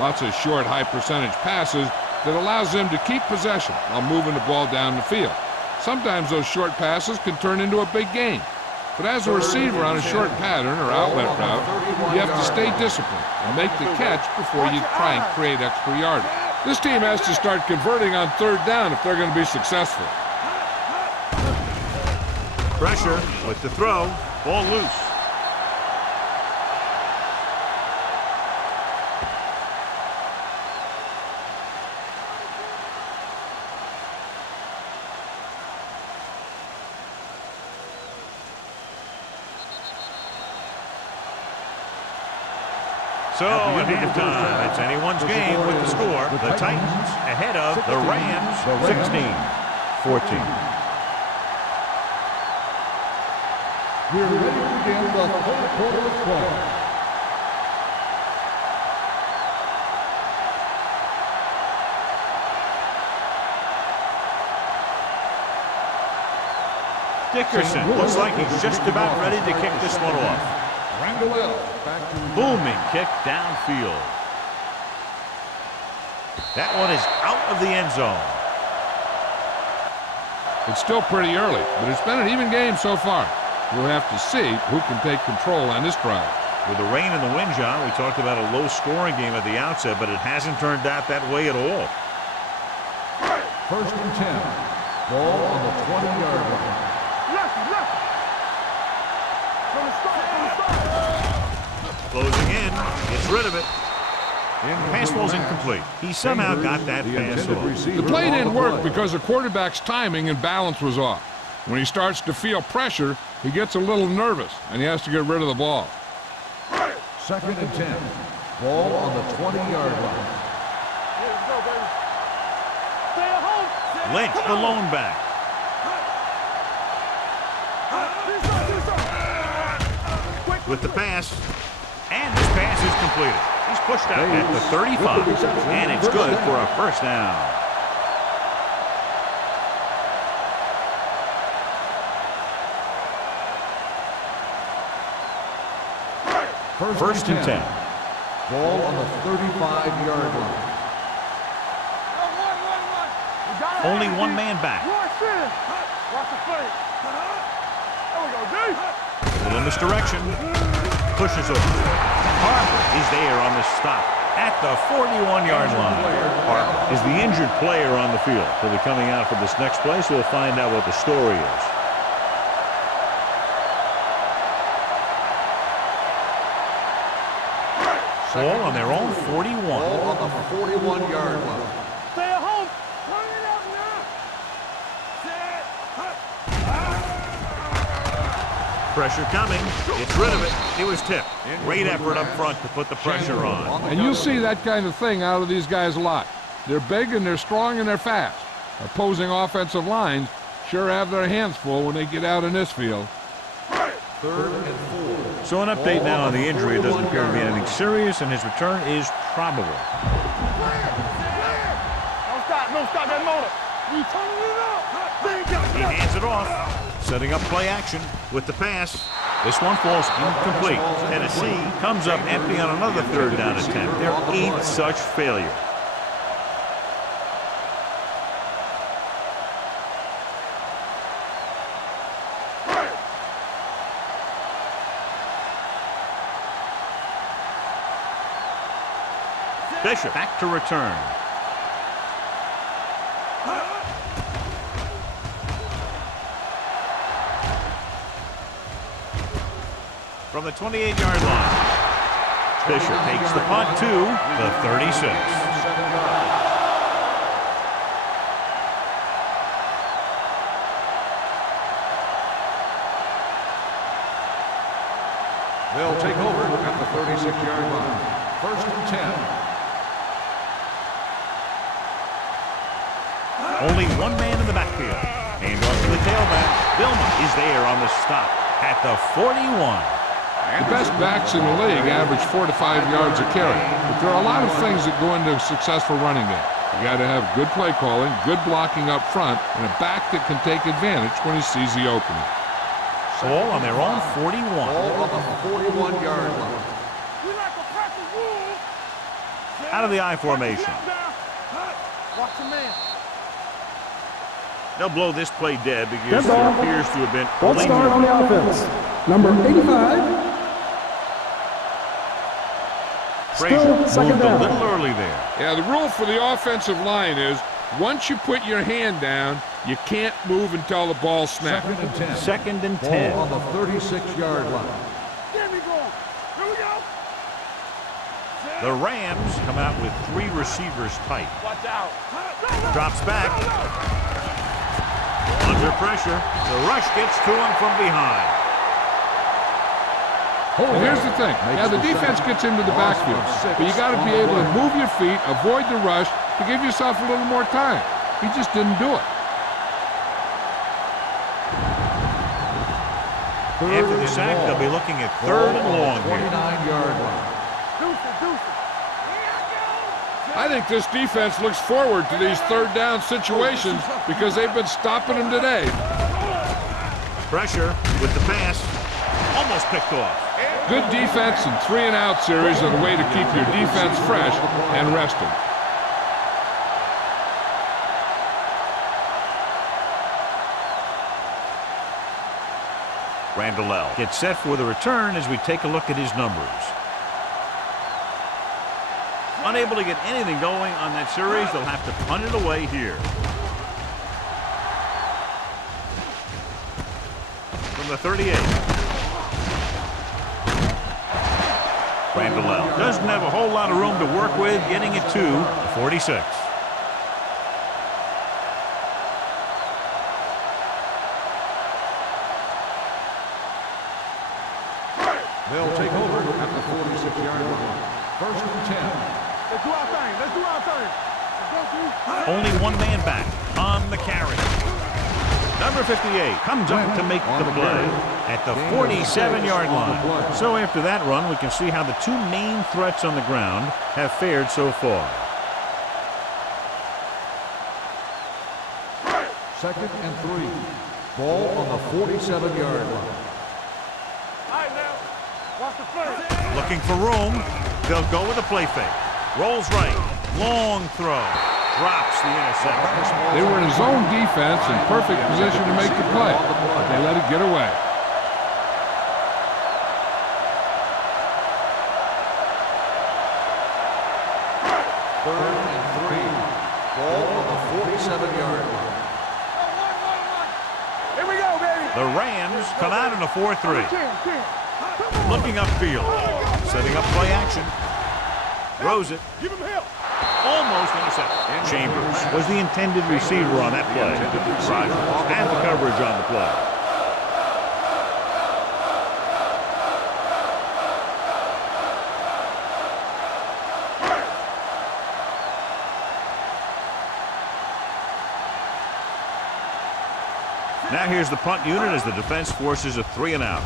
Lots of short, high-percentage passes that allows them to keep possession while moving the ball down the field. Sometimes those short passes can turn into a big gain. But as a receiver on a short pattern or outlet route, you have to stay disciplined and make the catch before you try and create extra yardage. This team has to start converting on third down if they're going to be successful. Pressure with the throw. Ball loose. So at halftime, it's anyone's game with the score. The Titans ahead of the Rams, 16-14. We're ready to begin the third quarter of play. Dickerson looks like he's just about ready to kick this one off. Booming kick downfield. That one is out of the end zone. It's still pretty early, but it's been an even game so far. We'll have to see who can take control on this drive. With the rain and the wind, John, we talked about a low-scoring game at the outset, but it hasn't turned out that way at all. First and 10. Ball on the 20-yard line. Closing in, gets rid of it. Pass ball's incomplete. He somehow got that pass off. The play didn't work because the quarterback's timing and balance was off. When he starts to feel pressure, he gets a little nervous, and he has to get rid of the ball. Second and 10. Ball on the 20-yard line. Lynch, the lone back. With the pass, and this pass is completed. He's pushed out at the 35, and it's good for a first down. First and 10. Ball on the 35-yard line. Only one man back. Little misdirection. Pushes over. Harper is there on the stop at the 41-yard line. Harper is the injured player on the field. He'll be coming out for this next play, so we'll find out what the story is. Ball on their own 41. Ball on the 41-yard line. Stay at home. Turn it up now. Pressure coming. Gets rid of it. It was tipped. Great effort up front to put the pressure on. And you'll see that kind of thing out of these guys a lot. They're big and they're strong and they're fast. Opposing offensive lines sure have their hands full when they get out in this field. Third and 4. So an update now on the injury. It doesn't appear to be anything serious, and his return is probable. Don't stop that motor. You turning it up. He hands it off. Setting up play action with the pass. This one falls incomplete. Tennessee comes up empty on another third down attempt. Their 8th such failure. Bishop back to return. From the 28-yard line, Bishop takes the punt to the 36. They'll take over at the 36-yard line. First and 10. Only one man in the backfield. Hand off to the tailback. Billman is there on the stop at the 41. The best backs in the league average 4 to 5 yards a carry, but there are a lot of things that go into a successful running game. You got to have good play calling, good blocking up front, and a back that can take advantage when he sees the opening. Ball on their own 41. Ball on the 41-yard line. We like a pack of wolves. Out of the I formation. Watch the man. They'll blow this play dead because there appears to have been Ball only start on the offense. Number 85. Frazier Still second moved a down. little early there. Yeah, the rule for the offensive line is once you put your hand down, you can't move until the ball snaps. Second and 10. Second and 10. Ball on the 36-yard line. Get me going. Here we go. The Rams come out with 3 receivers tight. Watch out. Drops back. Under pressure. The rush gets to him from behind. And here's the thing. Yeah, the defense gets into the backfield, but you got to be able to move your feet, avoid the rush, to give yourself a little more time. He just didn't do it. After the sack, they'll be looking at 3rd and long here. 29-yard line. Deuce. I think this defense looks forward to these 3rd down situations because they've been stopping them today. Pressure with the pass. Almost picked off. Good defense and 3-and-out series are the way to keep your defense fresh and rested. Randall gets set for the return as we take a look at his numbers. Unable to get anything going on that series, they'll have to punt it away here. From the 38. Randall doesn't have a whole lot of room to work with, getting it to the 46. They'll take over at the 46-yard line. First and 10. Let's do our thing. Let's do our thing. Let's go, Only one man back on the carry. Number 58 comes up to make the play at the 47-yard line. So after that run, we can see how the 2 main threats on the ground have fared so far. Second and 3. Ball on the 47-yard line. All right, now. Watch the play. Looking for room. They'll go with a play fake. Rolls right. Long throw. Drops the interception. They were in a zone defense in perfect position to make the play, but they let it get away. Third and 3. Ball on the 47-yard line. Here we go, baby. The Rams come out in a 4-3. 10. Looking upfield. Setting up play action. Throws it. Give him help. Almost intercepted. Chambers was the intended receiver on that play. Rogers had the coverage on the play. Now here's the punt unit as the defense forces a 3-and-out.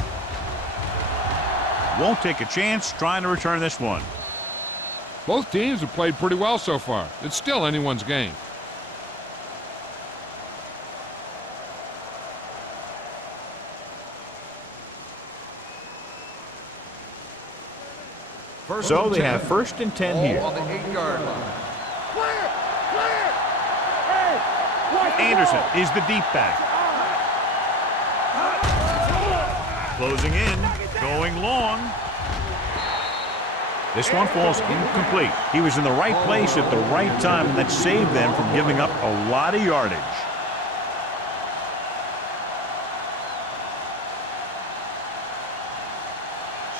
Won't take a chance trying to return this one. Both teams have played pretty well so far. It's still anyone's game. So they have 1st and 10 here. On the 8-yard line. Clear. Hey, watch the Anderson ball. is the deep back. Closing in, going long. This one falls incomplete. He was in the right place at the right time, and that saved them from giving up a lot of yardage.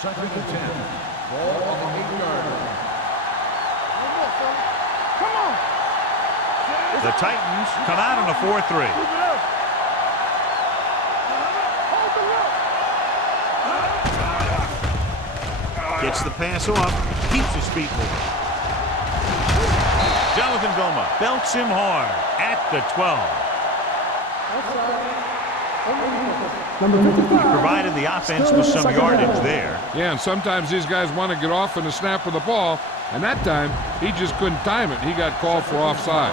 Second and 10. Ball on the 8-yard line. Come on. The Titans come out in a 4-3. Keep it up. Hold the rope. Gets the pass off. Keeps his feet moving. Jonathan Goma belts him hard at the 12. Number 55. He provided the offense with some yardage there. Yeah, and sometimes these guys want to get off in the snap of the ball, and that time he just couldn't time it. He got called for offside.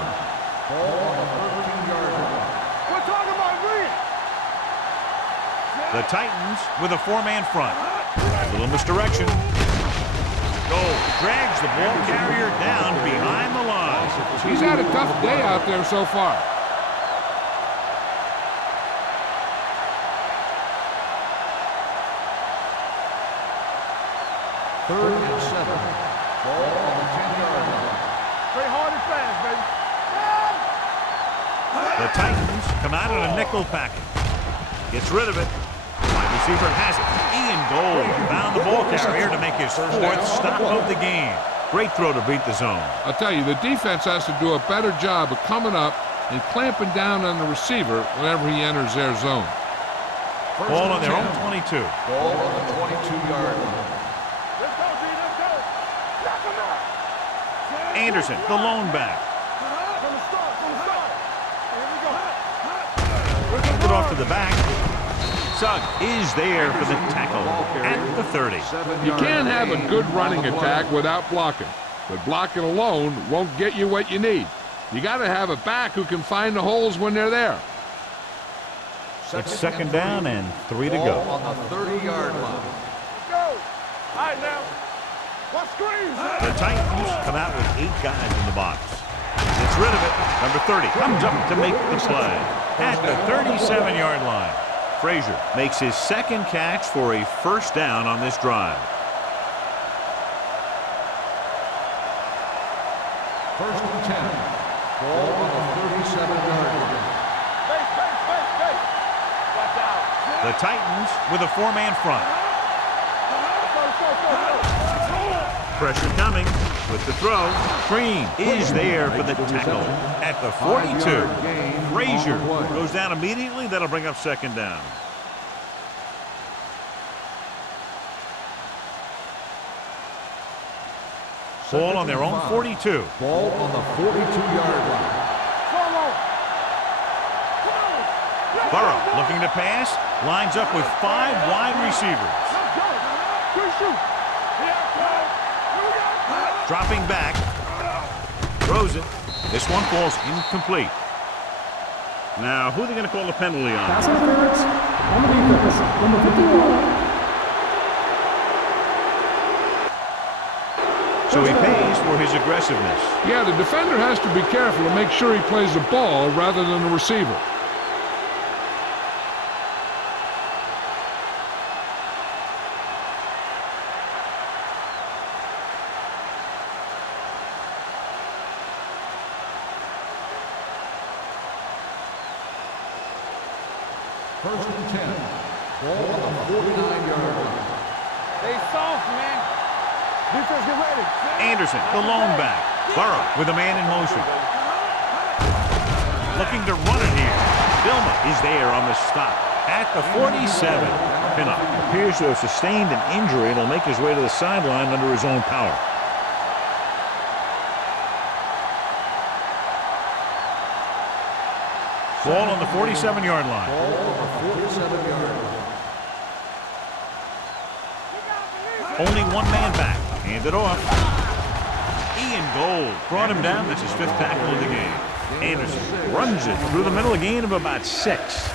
Ball on the 13-yard line. We're talking about read. The Titans with a 4-man front. A little misdirection. Goal drags the ball carrier down behind the line. He's had a tough day out there so far. Third and 7. Ball on the 10-yard line. Play hard and fast, baby. The Titans come out in a nickel package. Gets rid of it. Wide receiver has it. Ian Gold found the ball carrier to make his 4th stop of the game. Great throw to beat the zone. I'll tell you, the defense has to do a better job of coming up and clamping down on the receiver whenever he enters their zone. Ball on their own 22. Ball on the 22-yard line. Let's go, D. Let's go. Knock him out. Anderson, the lone back. From the start. Here we go. Hand it off to the back. Sugg is there for the tackle at the 30. You can't have a good running attack without blocking, but blocking alone won't get you what you need. You got to have a back who can find the holes when they're there. It's 2nd down and 3 to Ball go. on the 30-yard line. Go. All right, now. What screens? The Titans come out with 8 guys in the box. Gets rid of it. Number 30 comes up to make the play at the 37-yard line. Frazier makes his 2nd catch for a 1st down on this drive. First and 10. Ball on the 37-yard line. Face. Watch out. The Titans with a 4-man front. Pressure coming with the throw. Green is there for the tackle at the 42. Frazier goes down immediately. That'll bring up 2nd down. Ball on their own 42. Ball on the 42-yard line. Burrow looking to pass. Lines up with 5 wide receivers. Dropping back. Throws it. This one falls incomplete. Now, who are they going to call the penalty on? Pass interference on the defense. Number 51. So he pays for his aggressiveness. Yeah, the defender has to be careful to make sure he plays the ball rather than the receiver. First and 10. Ball on the 49-yard line. Stay soft, man. Defense, get ready. Anderson, the lone back. Burrow with a man in motion. Looking to run it here. Bilma is there on the stop at the 47. Pinnock appears to have sustained an injury and will make his way to the sideline under his own power. Ball on the 47-yard line. Ball on the 47-yard line. Only 1 man back. Hand it off. Ian Gold brought him down. That's his 5th tackle of the game. Anderson runs it through the middle, a gain of about 6.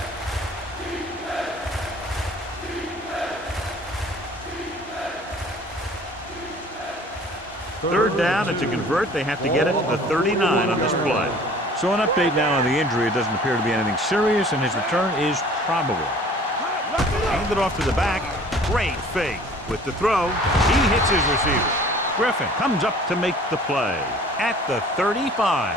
Third down, and to convert, they have to get it to the 39 on this play. So an update now on the injury. It doesn't appear to be anything serious, and his return is probable. Hand it off to the back. Great fake. With the throw, he hits his receiver. Griffin comes up to make the play at the 35.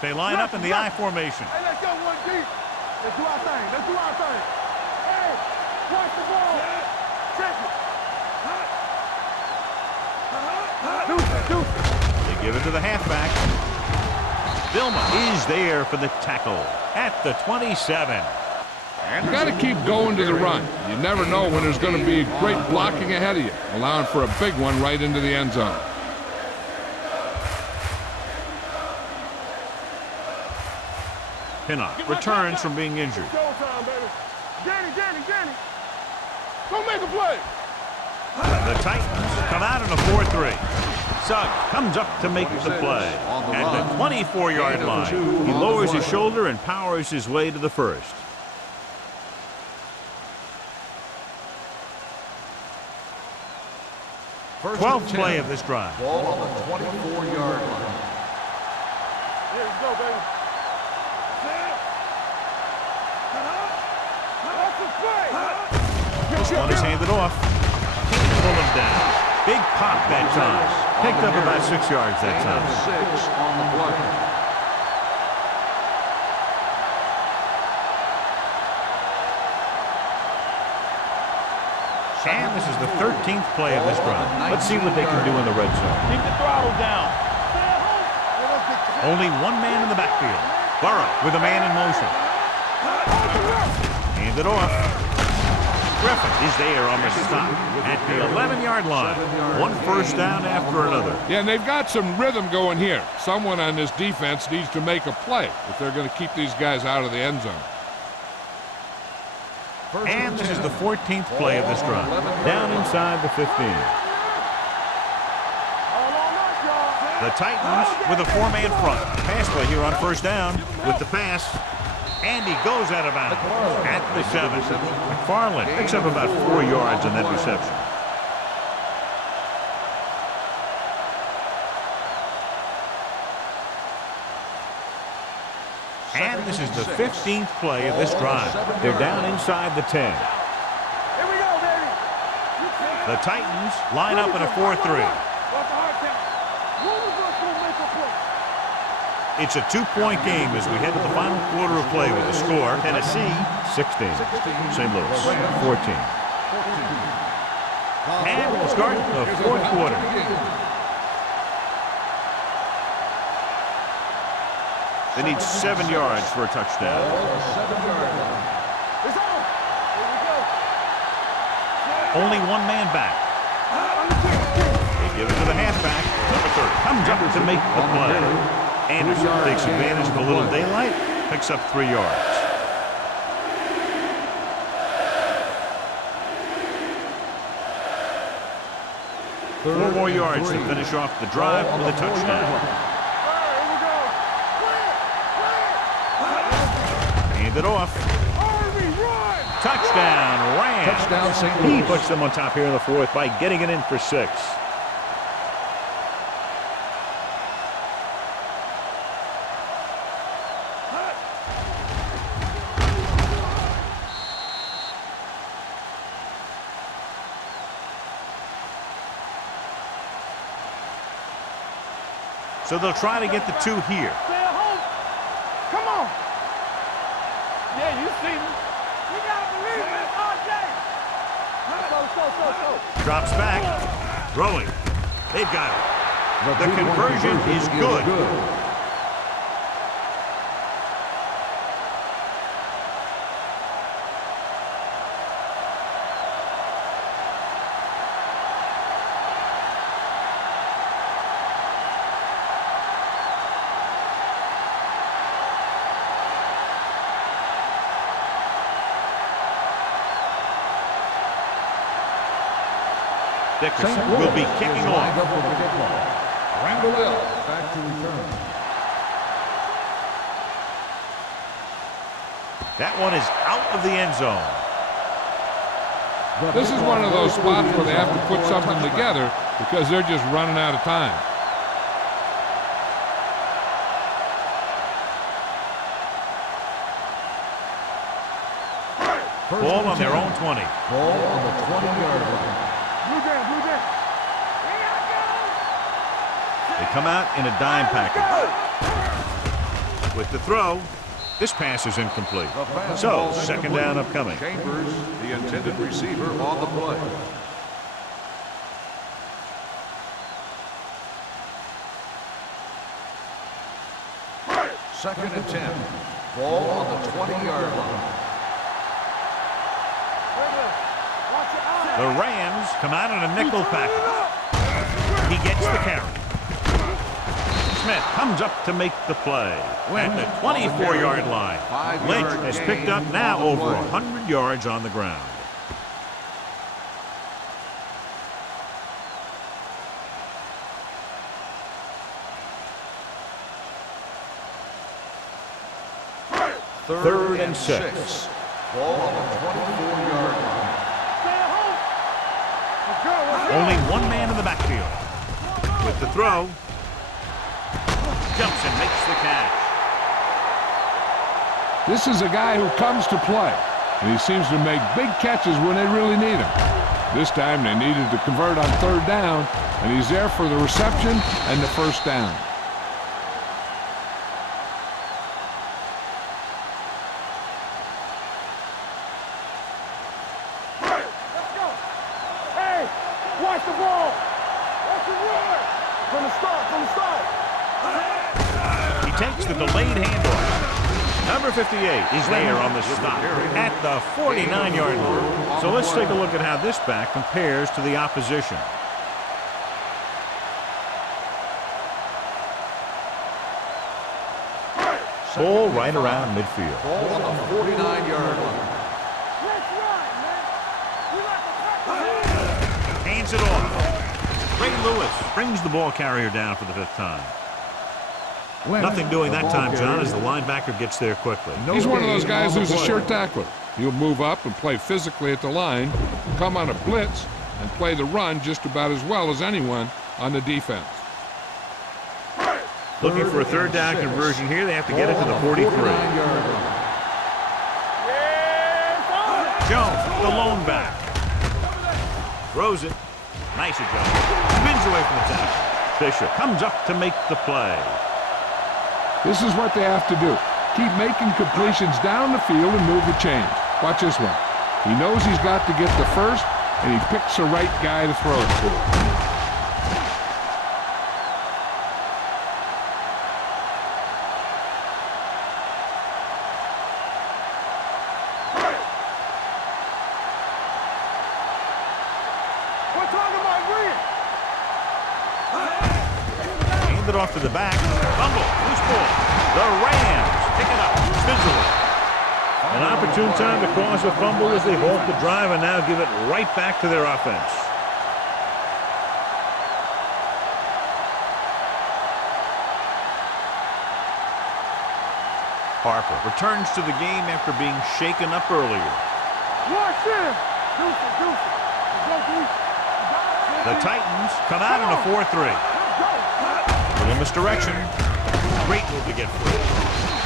They line up in the I formation. Hey, let's go 1 deep. Let's do our thing. Hey, twice the ball. Check it. Deuce. They give it to the halfback. Vilma is there for the tackle at the 27. You got to keep going to the run. You never know when there's going to be great blocking ahead of you, allowing for a big one right into the end zone. Pinnock returns from being injured. Showtime, baby. Danny. Go make a play. The Titans come out in a 4-3. Suggs comes up to make the play at the 24-yard line. He lowers his shoulder and powers his way to the first. First 12th and play 10. of this drive. Ball on the 24-yard line. Here we go, baby. That's a play. This one is handed off. Can't pull him down. Big pop that time. Picked up about 6 yards that time. 6 on the play. And this is the 13th play of this drive. Let's see what they can do in the red zone. Keep the throttle down. Only one man in the backfield. Burrow with a man in motion. Hand it off. Griffin is there on the stop at the 11-yard line. One first down after another. Yeah, and they've got some rhythm going here. Someone on this defense needs to make a play if they're going to keep these guys out of the end zone. And this is the 14th play of this drive. Down inside the 15. The Titans with a 4-man front. Pass play here on first down with the pass. And he goes out of bounds at the 7. McFarland picks up about 4 yards on that reception. And this is the 15th play of this drive. They're down inside the 10. Here we go, baby. The Titans line up in a 4-3. What's the hard count? Who was going to make a play? It's a 2-point game as we head to the final quarter of play with the score. Tennessee 16, St. Louis 14. And we'll start the fourth quarter. They need 7 yards for a touchdown. It's on. Here we go. Only one man back. They give it to the halfback. Number 30 comes up to make the play. Anderson takes advantage of a little daylight, picks up 3 yards. Four more yards to finish off the drive with a touchdown. Hand it off. Touchdown, Rams. Touchdown, St. He Louis. puts them on top here in the fourth by getting it in for 6. So they'll try to get the 2 here. Stay at home. Come on. Yeah, you see me. We got to believe in it all day. Go. Drops back. Throwing. They've got it. The conversion is good. Dickerson will be kicking off. Randall back to return. That one is out of the end zone. This is one of those spots where they have to put something together because they're just running out of time. Ball on their own 20. Ball on the 20-yard line. Blue down. They come out in a dime package. With the throw, This pass is incomplete. The pass So, ball second incomplete. down upcoming. Chambers, the intended receiver on the play. Second and 10. Ball on the 20-yard line. The Rams come out in a nickel package. He gets the carry. Smith comes up to make the play at the 24-yard line. Lynch has picked up now over 100 yards on the ground. Third and 6. Ball on the 24-yard line. Only one man in the backfield. With the throw. Jumps and makes the catch. This is a guy who comes to play, and he seems to make big catches when they really need him. This time they needed to convert on third down, and he's there for the reception and the first down. Watch the ball. Watch the run. From the start. He takes the delayed handoff. Number 58 is there on the stop at the 49-yard line. So let's take a look at how this back compares to the opposition. Ball right around midfield. Ball on the 49-yard line. Hands it off. Ray Lewis brings the ball carrier down for the 5th time. Nothing doing that time, John, as the linebacker gets there quickly. He's one of those guys who's a sure tackler. He'll move up and play physically at the line, come on a blitz, and play the run just about as well as anyone on the defense. Looking for a third down conversion here. They have to get it to the 43. Jones, the lone back. Throws it. Nice adjustment. Spins away from the tackle. Fisher comes up to make the play. This is what they have to do. Keep making completions down the field and move the chains. Watch this one. He knows he's got to get the first, and he picks the right guy to throw it to. It off to the back. Fumble. Loose ball. The Rams pick it up. Spins away. An opportune time to cause a fumble as they halt the drive and now give it right back to their offense. Harper returns to the game after being shaken up earlier. The Titans come out in a 4-3. Little misdirection. Great move to get free.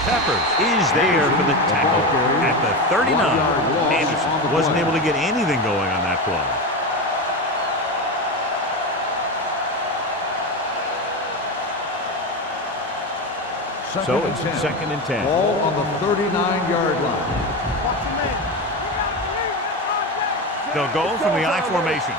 Peppers is there for the tackle at the 39. Anderson wasn't able to get anything going on that play. So it's 2nd and 10. Ball on the 39-yard line. They'll go from the I formation.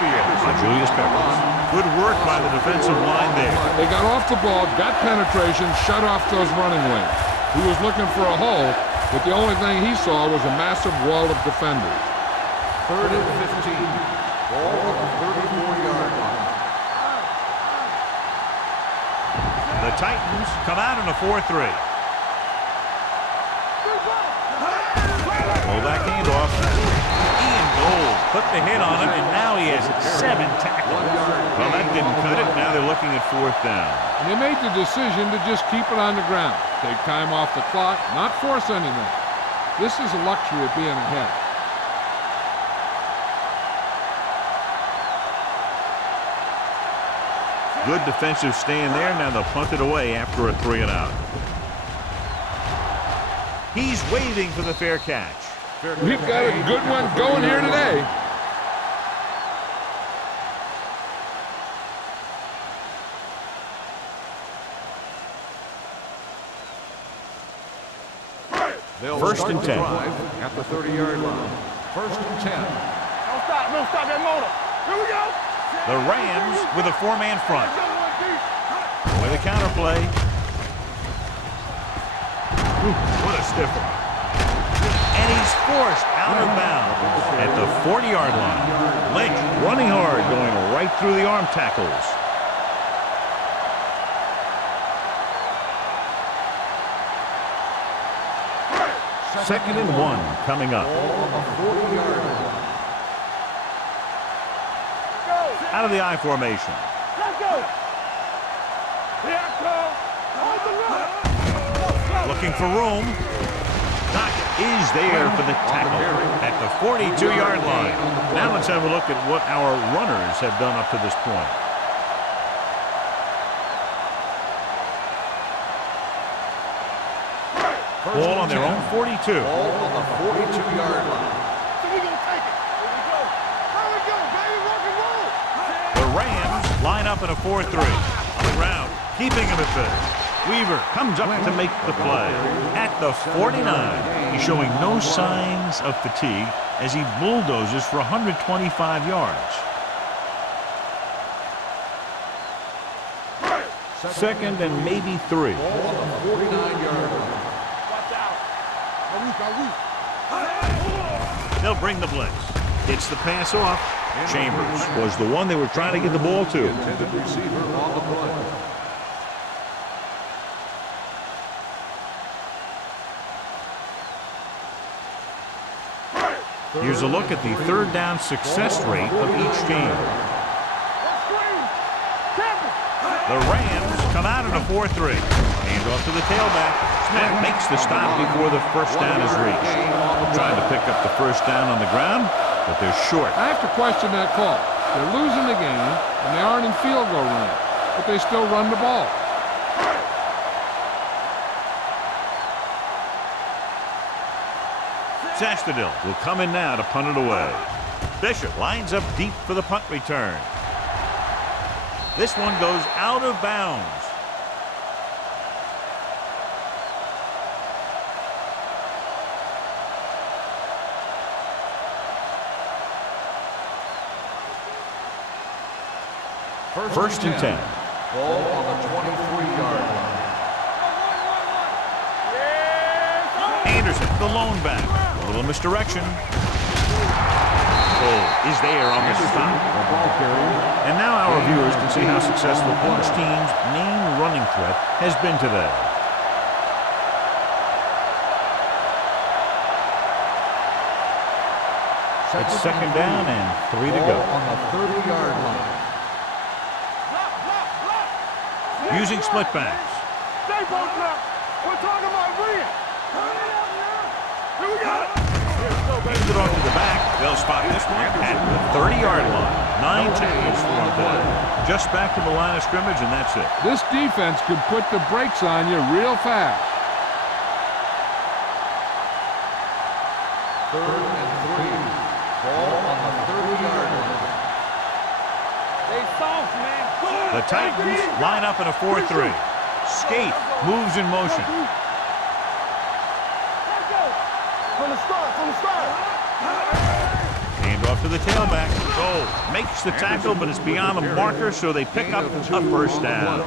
By Julius Peppers. Good work by the defensive line there. They got off the ball, got penetration, shut off those running lanes. He was looking for a hole, but the only thing he saw was a massive wall of defenders. 3rd and 15. Ball on the 34-yard line. The Titans come out in a 4-3. Fullback handoff. Ian Gold put the hit on him, and now he has 7 tackles. Well, that didn't cut it. Now they're looking at 4th down. And they made the decision to just keep it on the ground. Take time off the clock, not force anything. This is a luxury of being ahead. Good defensive stand there. Now they'll punt it away after a 3-and-out. He's waving for the fair catch. We've got a good one going here today. They'll First start and the 10. drive at the 30-yard line. First and 10. Don't stop that motor. Here we go. The Rams with a four-man front. With a counterplay. What a stiffer. And he's forced out of bounds at the 40-yard line. Lynch Running hard, going right through the arm tackles. Second and 1 coming up. out of the I formation. Let's go. Here I come. Hold the run. Looking for room. Knock is there for the tackle at the 42-yard line. Now let's have a look at what our runners have done up to this point. Ball on their own 42. Ball on the 42-yard line. So we gonna take it. Here we go. Here we go, baby. Rock and roll. The Rams line up in a 4-3. On the ground, keeping him at bay. Weaver comes up to make the play at the 49. He's showing no signs of fatigue as he bulldozes for 125 yards. Second and maybe 3. Ball on the 49-yard line. Watch out. They'll bring the blitz. It's the pass off. Chambers was the one they were trying to get the ball to. Intended receiver on the play. Here's a look at the third down success rate of each team. The Rams come out in a 4-3. Hand off to the tailback. Smith makes the stop before the first down is reached. Trying to pick up the first down on the ground, but they're short. I have to question that call. They're losing the game, and they aren't in field goal range, but they still run the ball. Sastadil will come in now to punt it away. Bishop lines up deep for the punt return. This one goes out of bounds. First and 10. Ball on the 23-yard line. Anderson, the lone back. A little misdirection. Is there on the stop. And now our viewers can see how successful each team's main running threat has been today. It's second down and 3 to Ball go. on the 30-yard line. Using split backs. Stay both now. We're talking about win. Here we go. Hands it off to the back. They'll spot this one at the 30-yard line. 9 tackles for him today. Just back to the line of scrimmage, and that's it. This defense could put the brakes on you real fast. Third and 3. Ball on the 30-yard line. They soft, man. The Titans line up in a 4-3. Skate moves in motion. From the start. Hand off to the tailback. Goal makes the tackle, but it's beyond the marker, so they pick up a first down.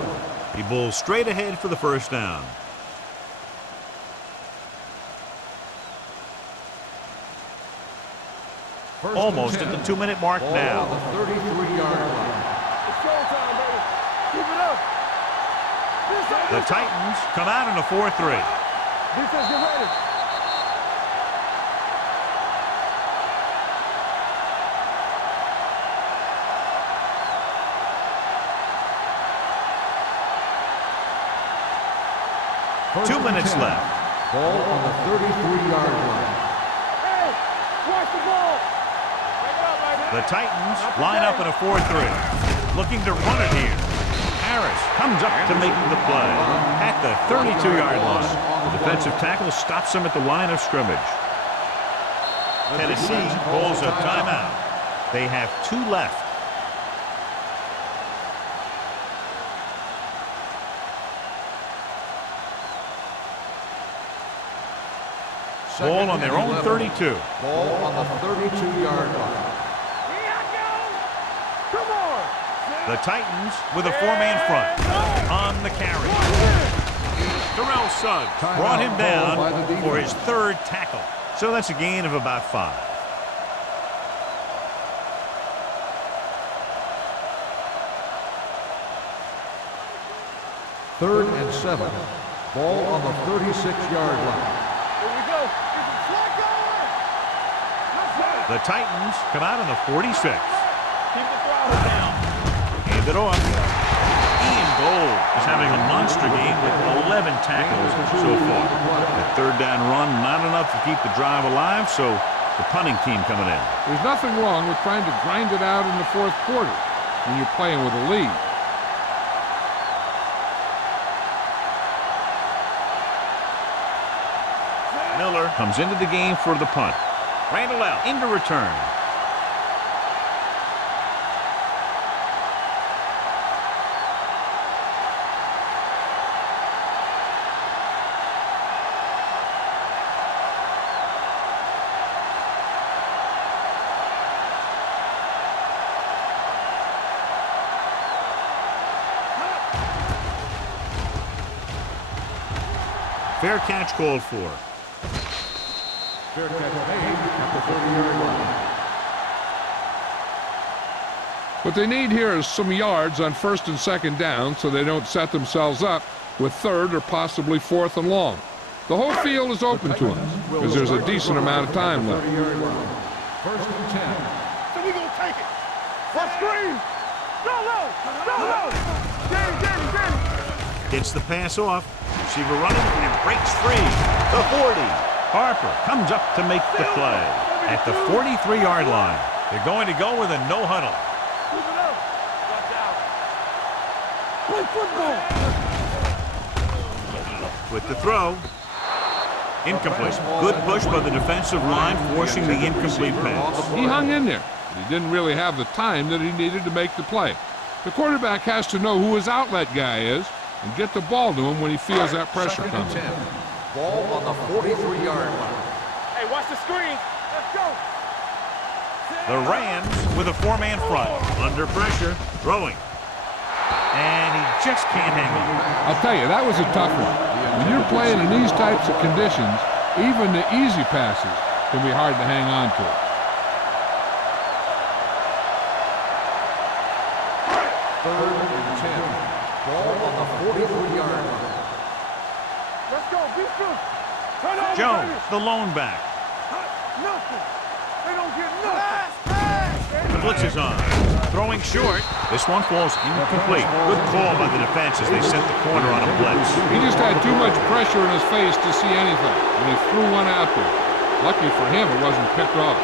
He bowls straight ahead for the first down. Almost at the 2-minute mark Ball now. on the 33-yard line. It's showtime, baby. Keep it up. The Titans come out in a 4-3. Defense, get ready. First 2 and minutes 10. left. Ball on the 33-yard line. Hey, watch the ball. Break it up, baby. The Titans line up in a 4-3. Looking to run it here. Harris comes up to make the play at the 32-yard line. The defensive tackle stops him at the line of scrimmage. Tennessee calls a timeout. They have 2 left. Ball on their own 32. Ball on the 32-yard line. Come on. The Titans with a four-man front on the carry. Terrell Suggs brought him down for his third tackle. So that's a gain of about 5. Third and 7. Ball on the 36-yard line. Here we go. Get some slack going. The Titans come out on the 46. Keep the throttle down. Hand it off. Ian Gold is having a monster game with 11 tackles so far. That third down run, not enough to keep the drive alive, so the punting team coming in. There's nothing wrong with trying to grind it out in the fourth quarter when you're playing with a lead. Miller comes into the game for the punt. Randall out into return. Fair catch called for. Fair catch made at the 30-yard line. What they need here is some yards on first and second down so they don't set themselves up with third or possibly fourth and long. The whole field is open to them because there's a decent amount of time left. 1st and 10. So we gonna take it. Let's scream. Go low. Go low. Danny. Gets the pass off. Receiver running and breaks free. The 40. Harper comes up to make the play at the 43-yard line. They're going to go with a no huddle. Move it up. Watch out. Play football. With the throw. Incomplete. Good push by the defensive line, forcing the incomplete pass. He hung in there, but he didn't really have the time that he needed to make the play. The quarterback has to know who his outlet guy is and get the ball to him when he feels that pressure coming. Ball on the 43-yard line. Hey, watch the screen. Let's go. The Rams with a four-man front. Under pressure, throwing. And he just can't hang on. I'll tell you, that was a tough one. When you're playing in these types of conditions, even the easy passes can be hard to hang on to. Third and 10. Ball on the 43-yard line. Let's go. Be true. Turn over. Jones, baby. the lone back. Nothing. They don't get nothing. The blitz is on. Throwing short. This one falls incomplete. Good call by the defense as they sent the corner on a blitz. He just had too much pressure in his face to see anything, and he threw one out there. Lucky for him, it wasn't picked off.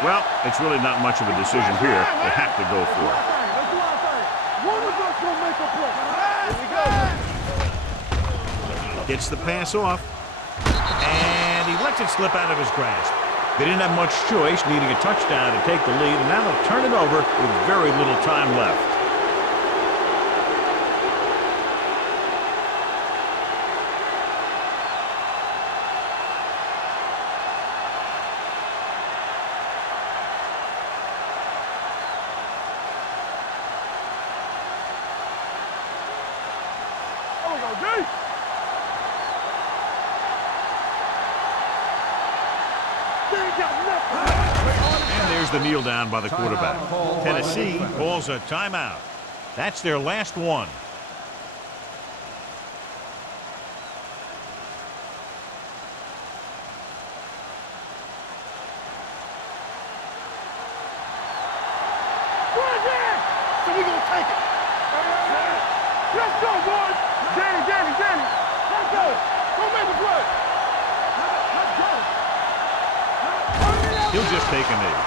Well, it's really not much of a decision here. They have to go for it. One of us will make a play. Here we go. Gets the pass off. And he lets it slip out of his grasp. They didn't have much choice, needing a touchdown to take the lead, and now they'll turn it over with very little time left. And there's the kneel down by the quarterback. Tennessee calls a timeout. That's their last one. So we gonna take it. Let's go, boys. Danny. Let's go. Go make the play. Let's go. He'll just take a knee.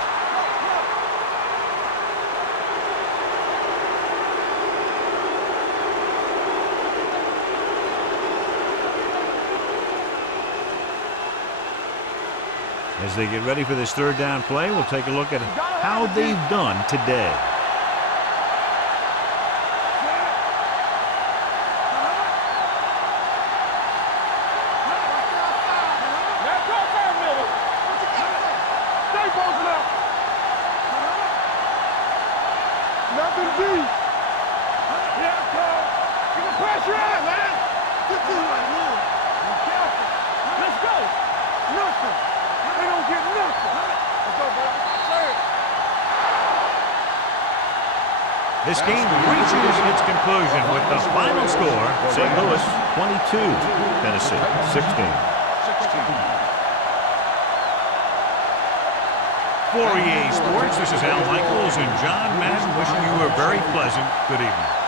As they get ready for this third down play, we'll take a look at how they've done today. Nothing deep. Yeah, Cole. Get the pressure out, man. Be careful. Let's go. Nothing. They don't get nothing. Let's go, boy. This game reaches its conclusion with the final score, St. Louis 22, Tennessee 16. For EA Sports, this is Al Michaels and John Madden wishing you a very pleasant good evening.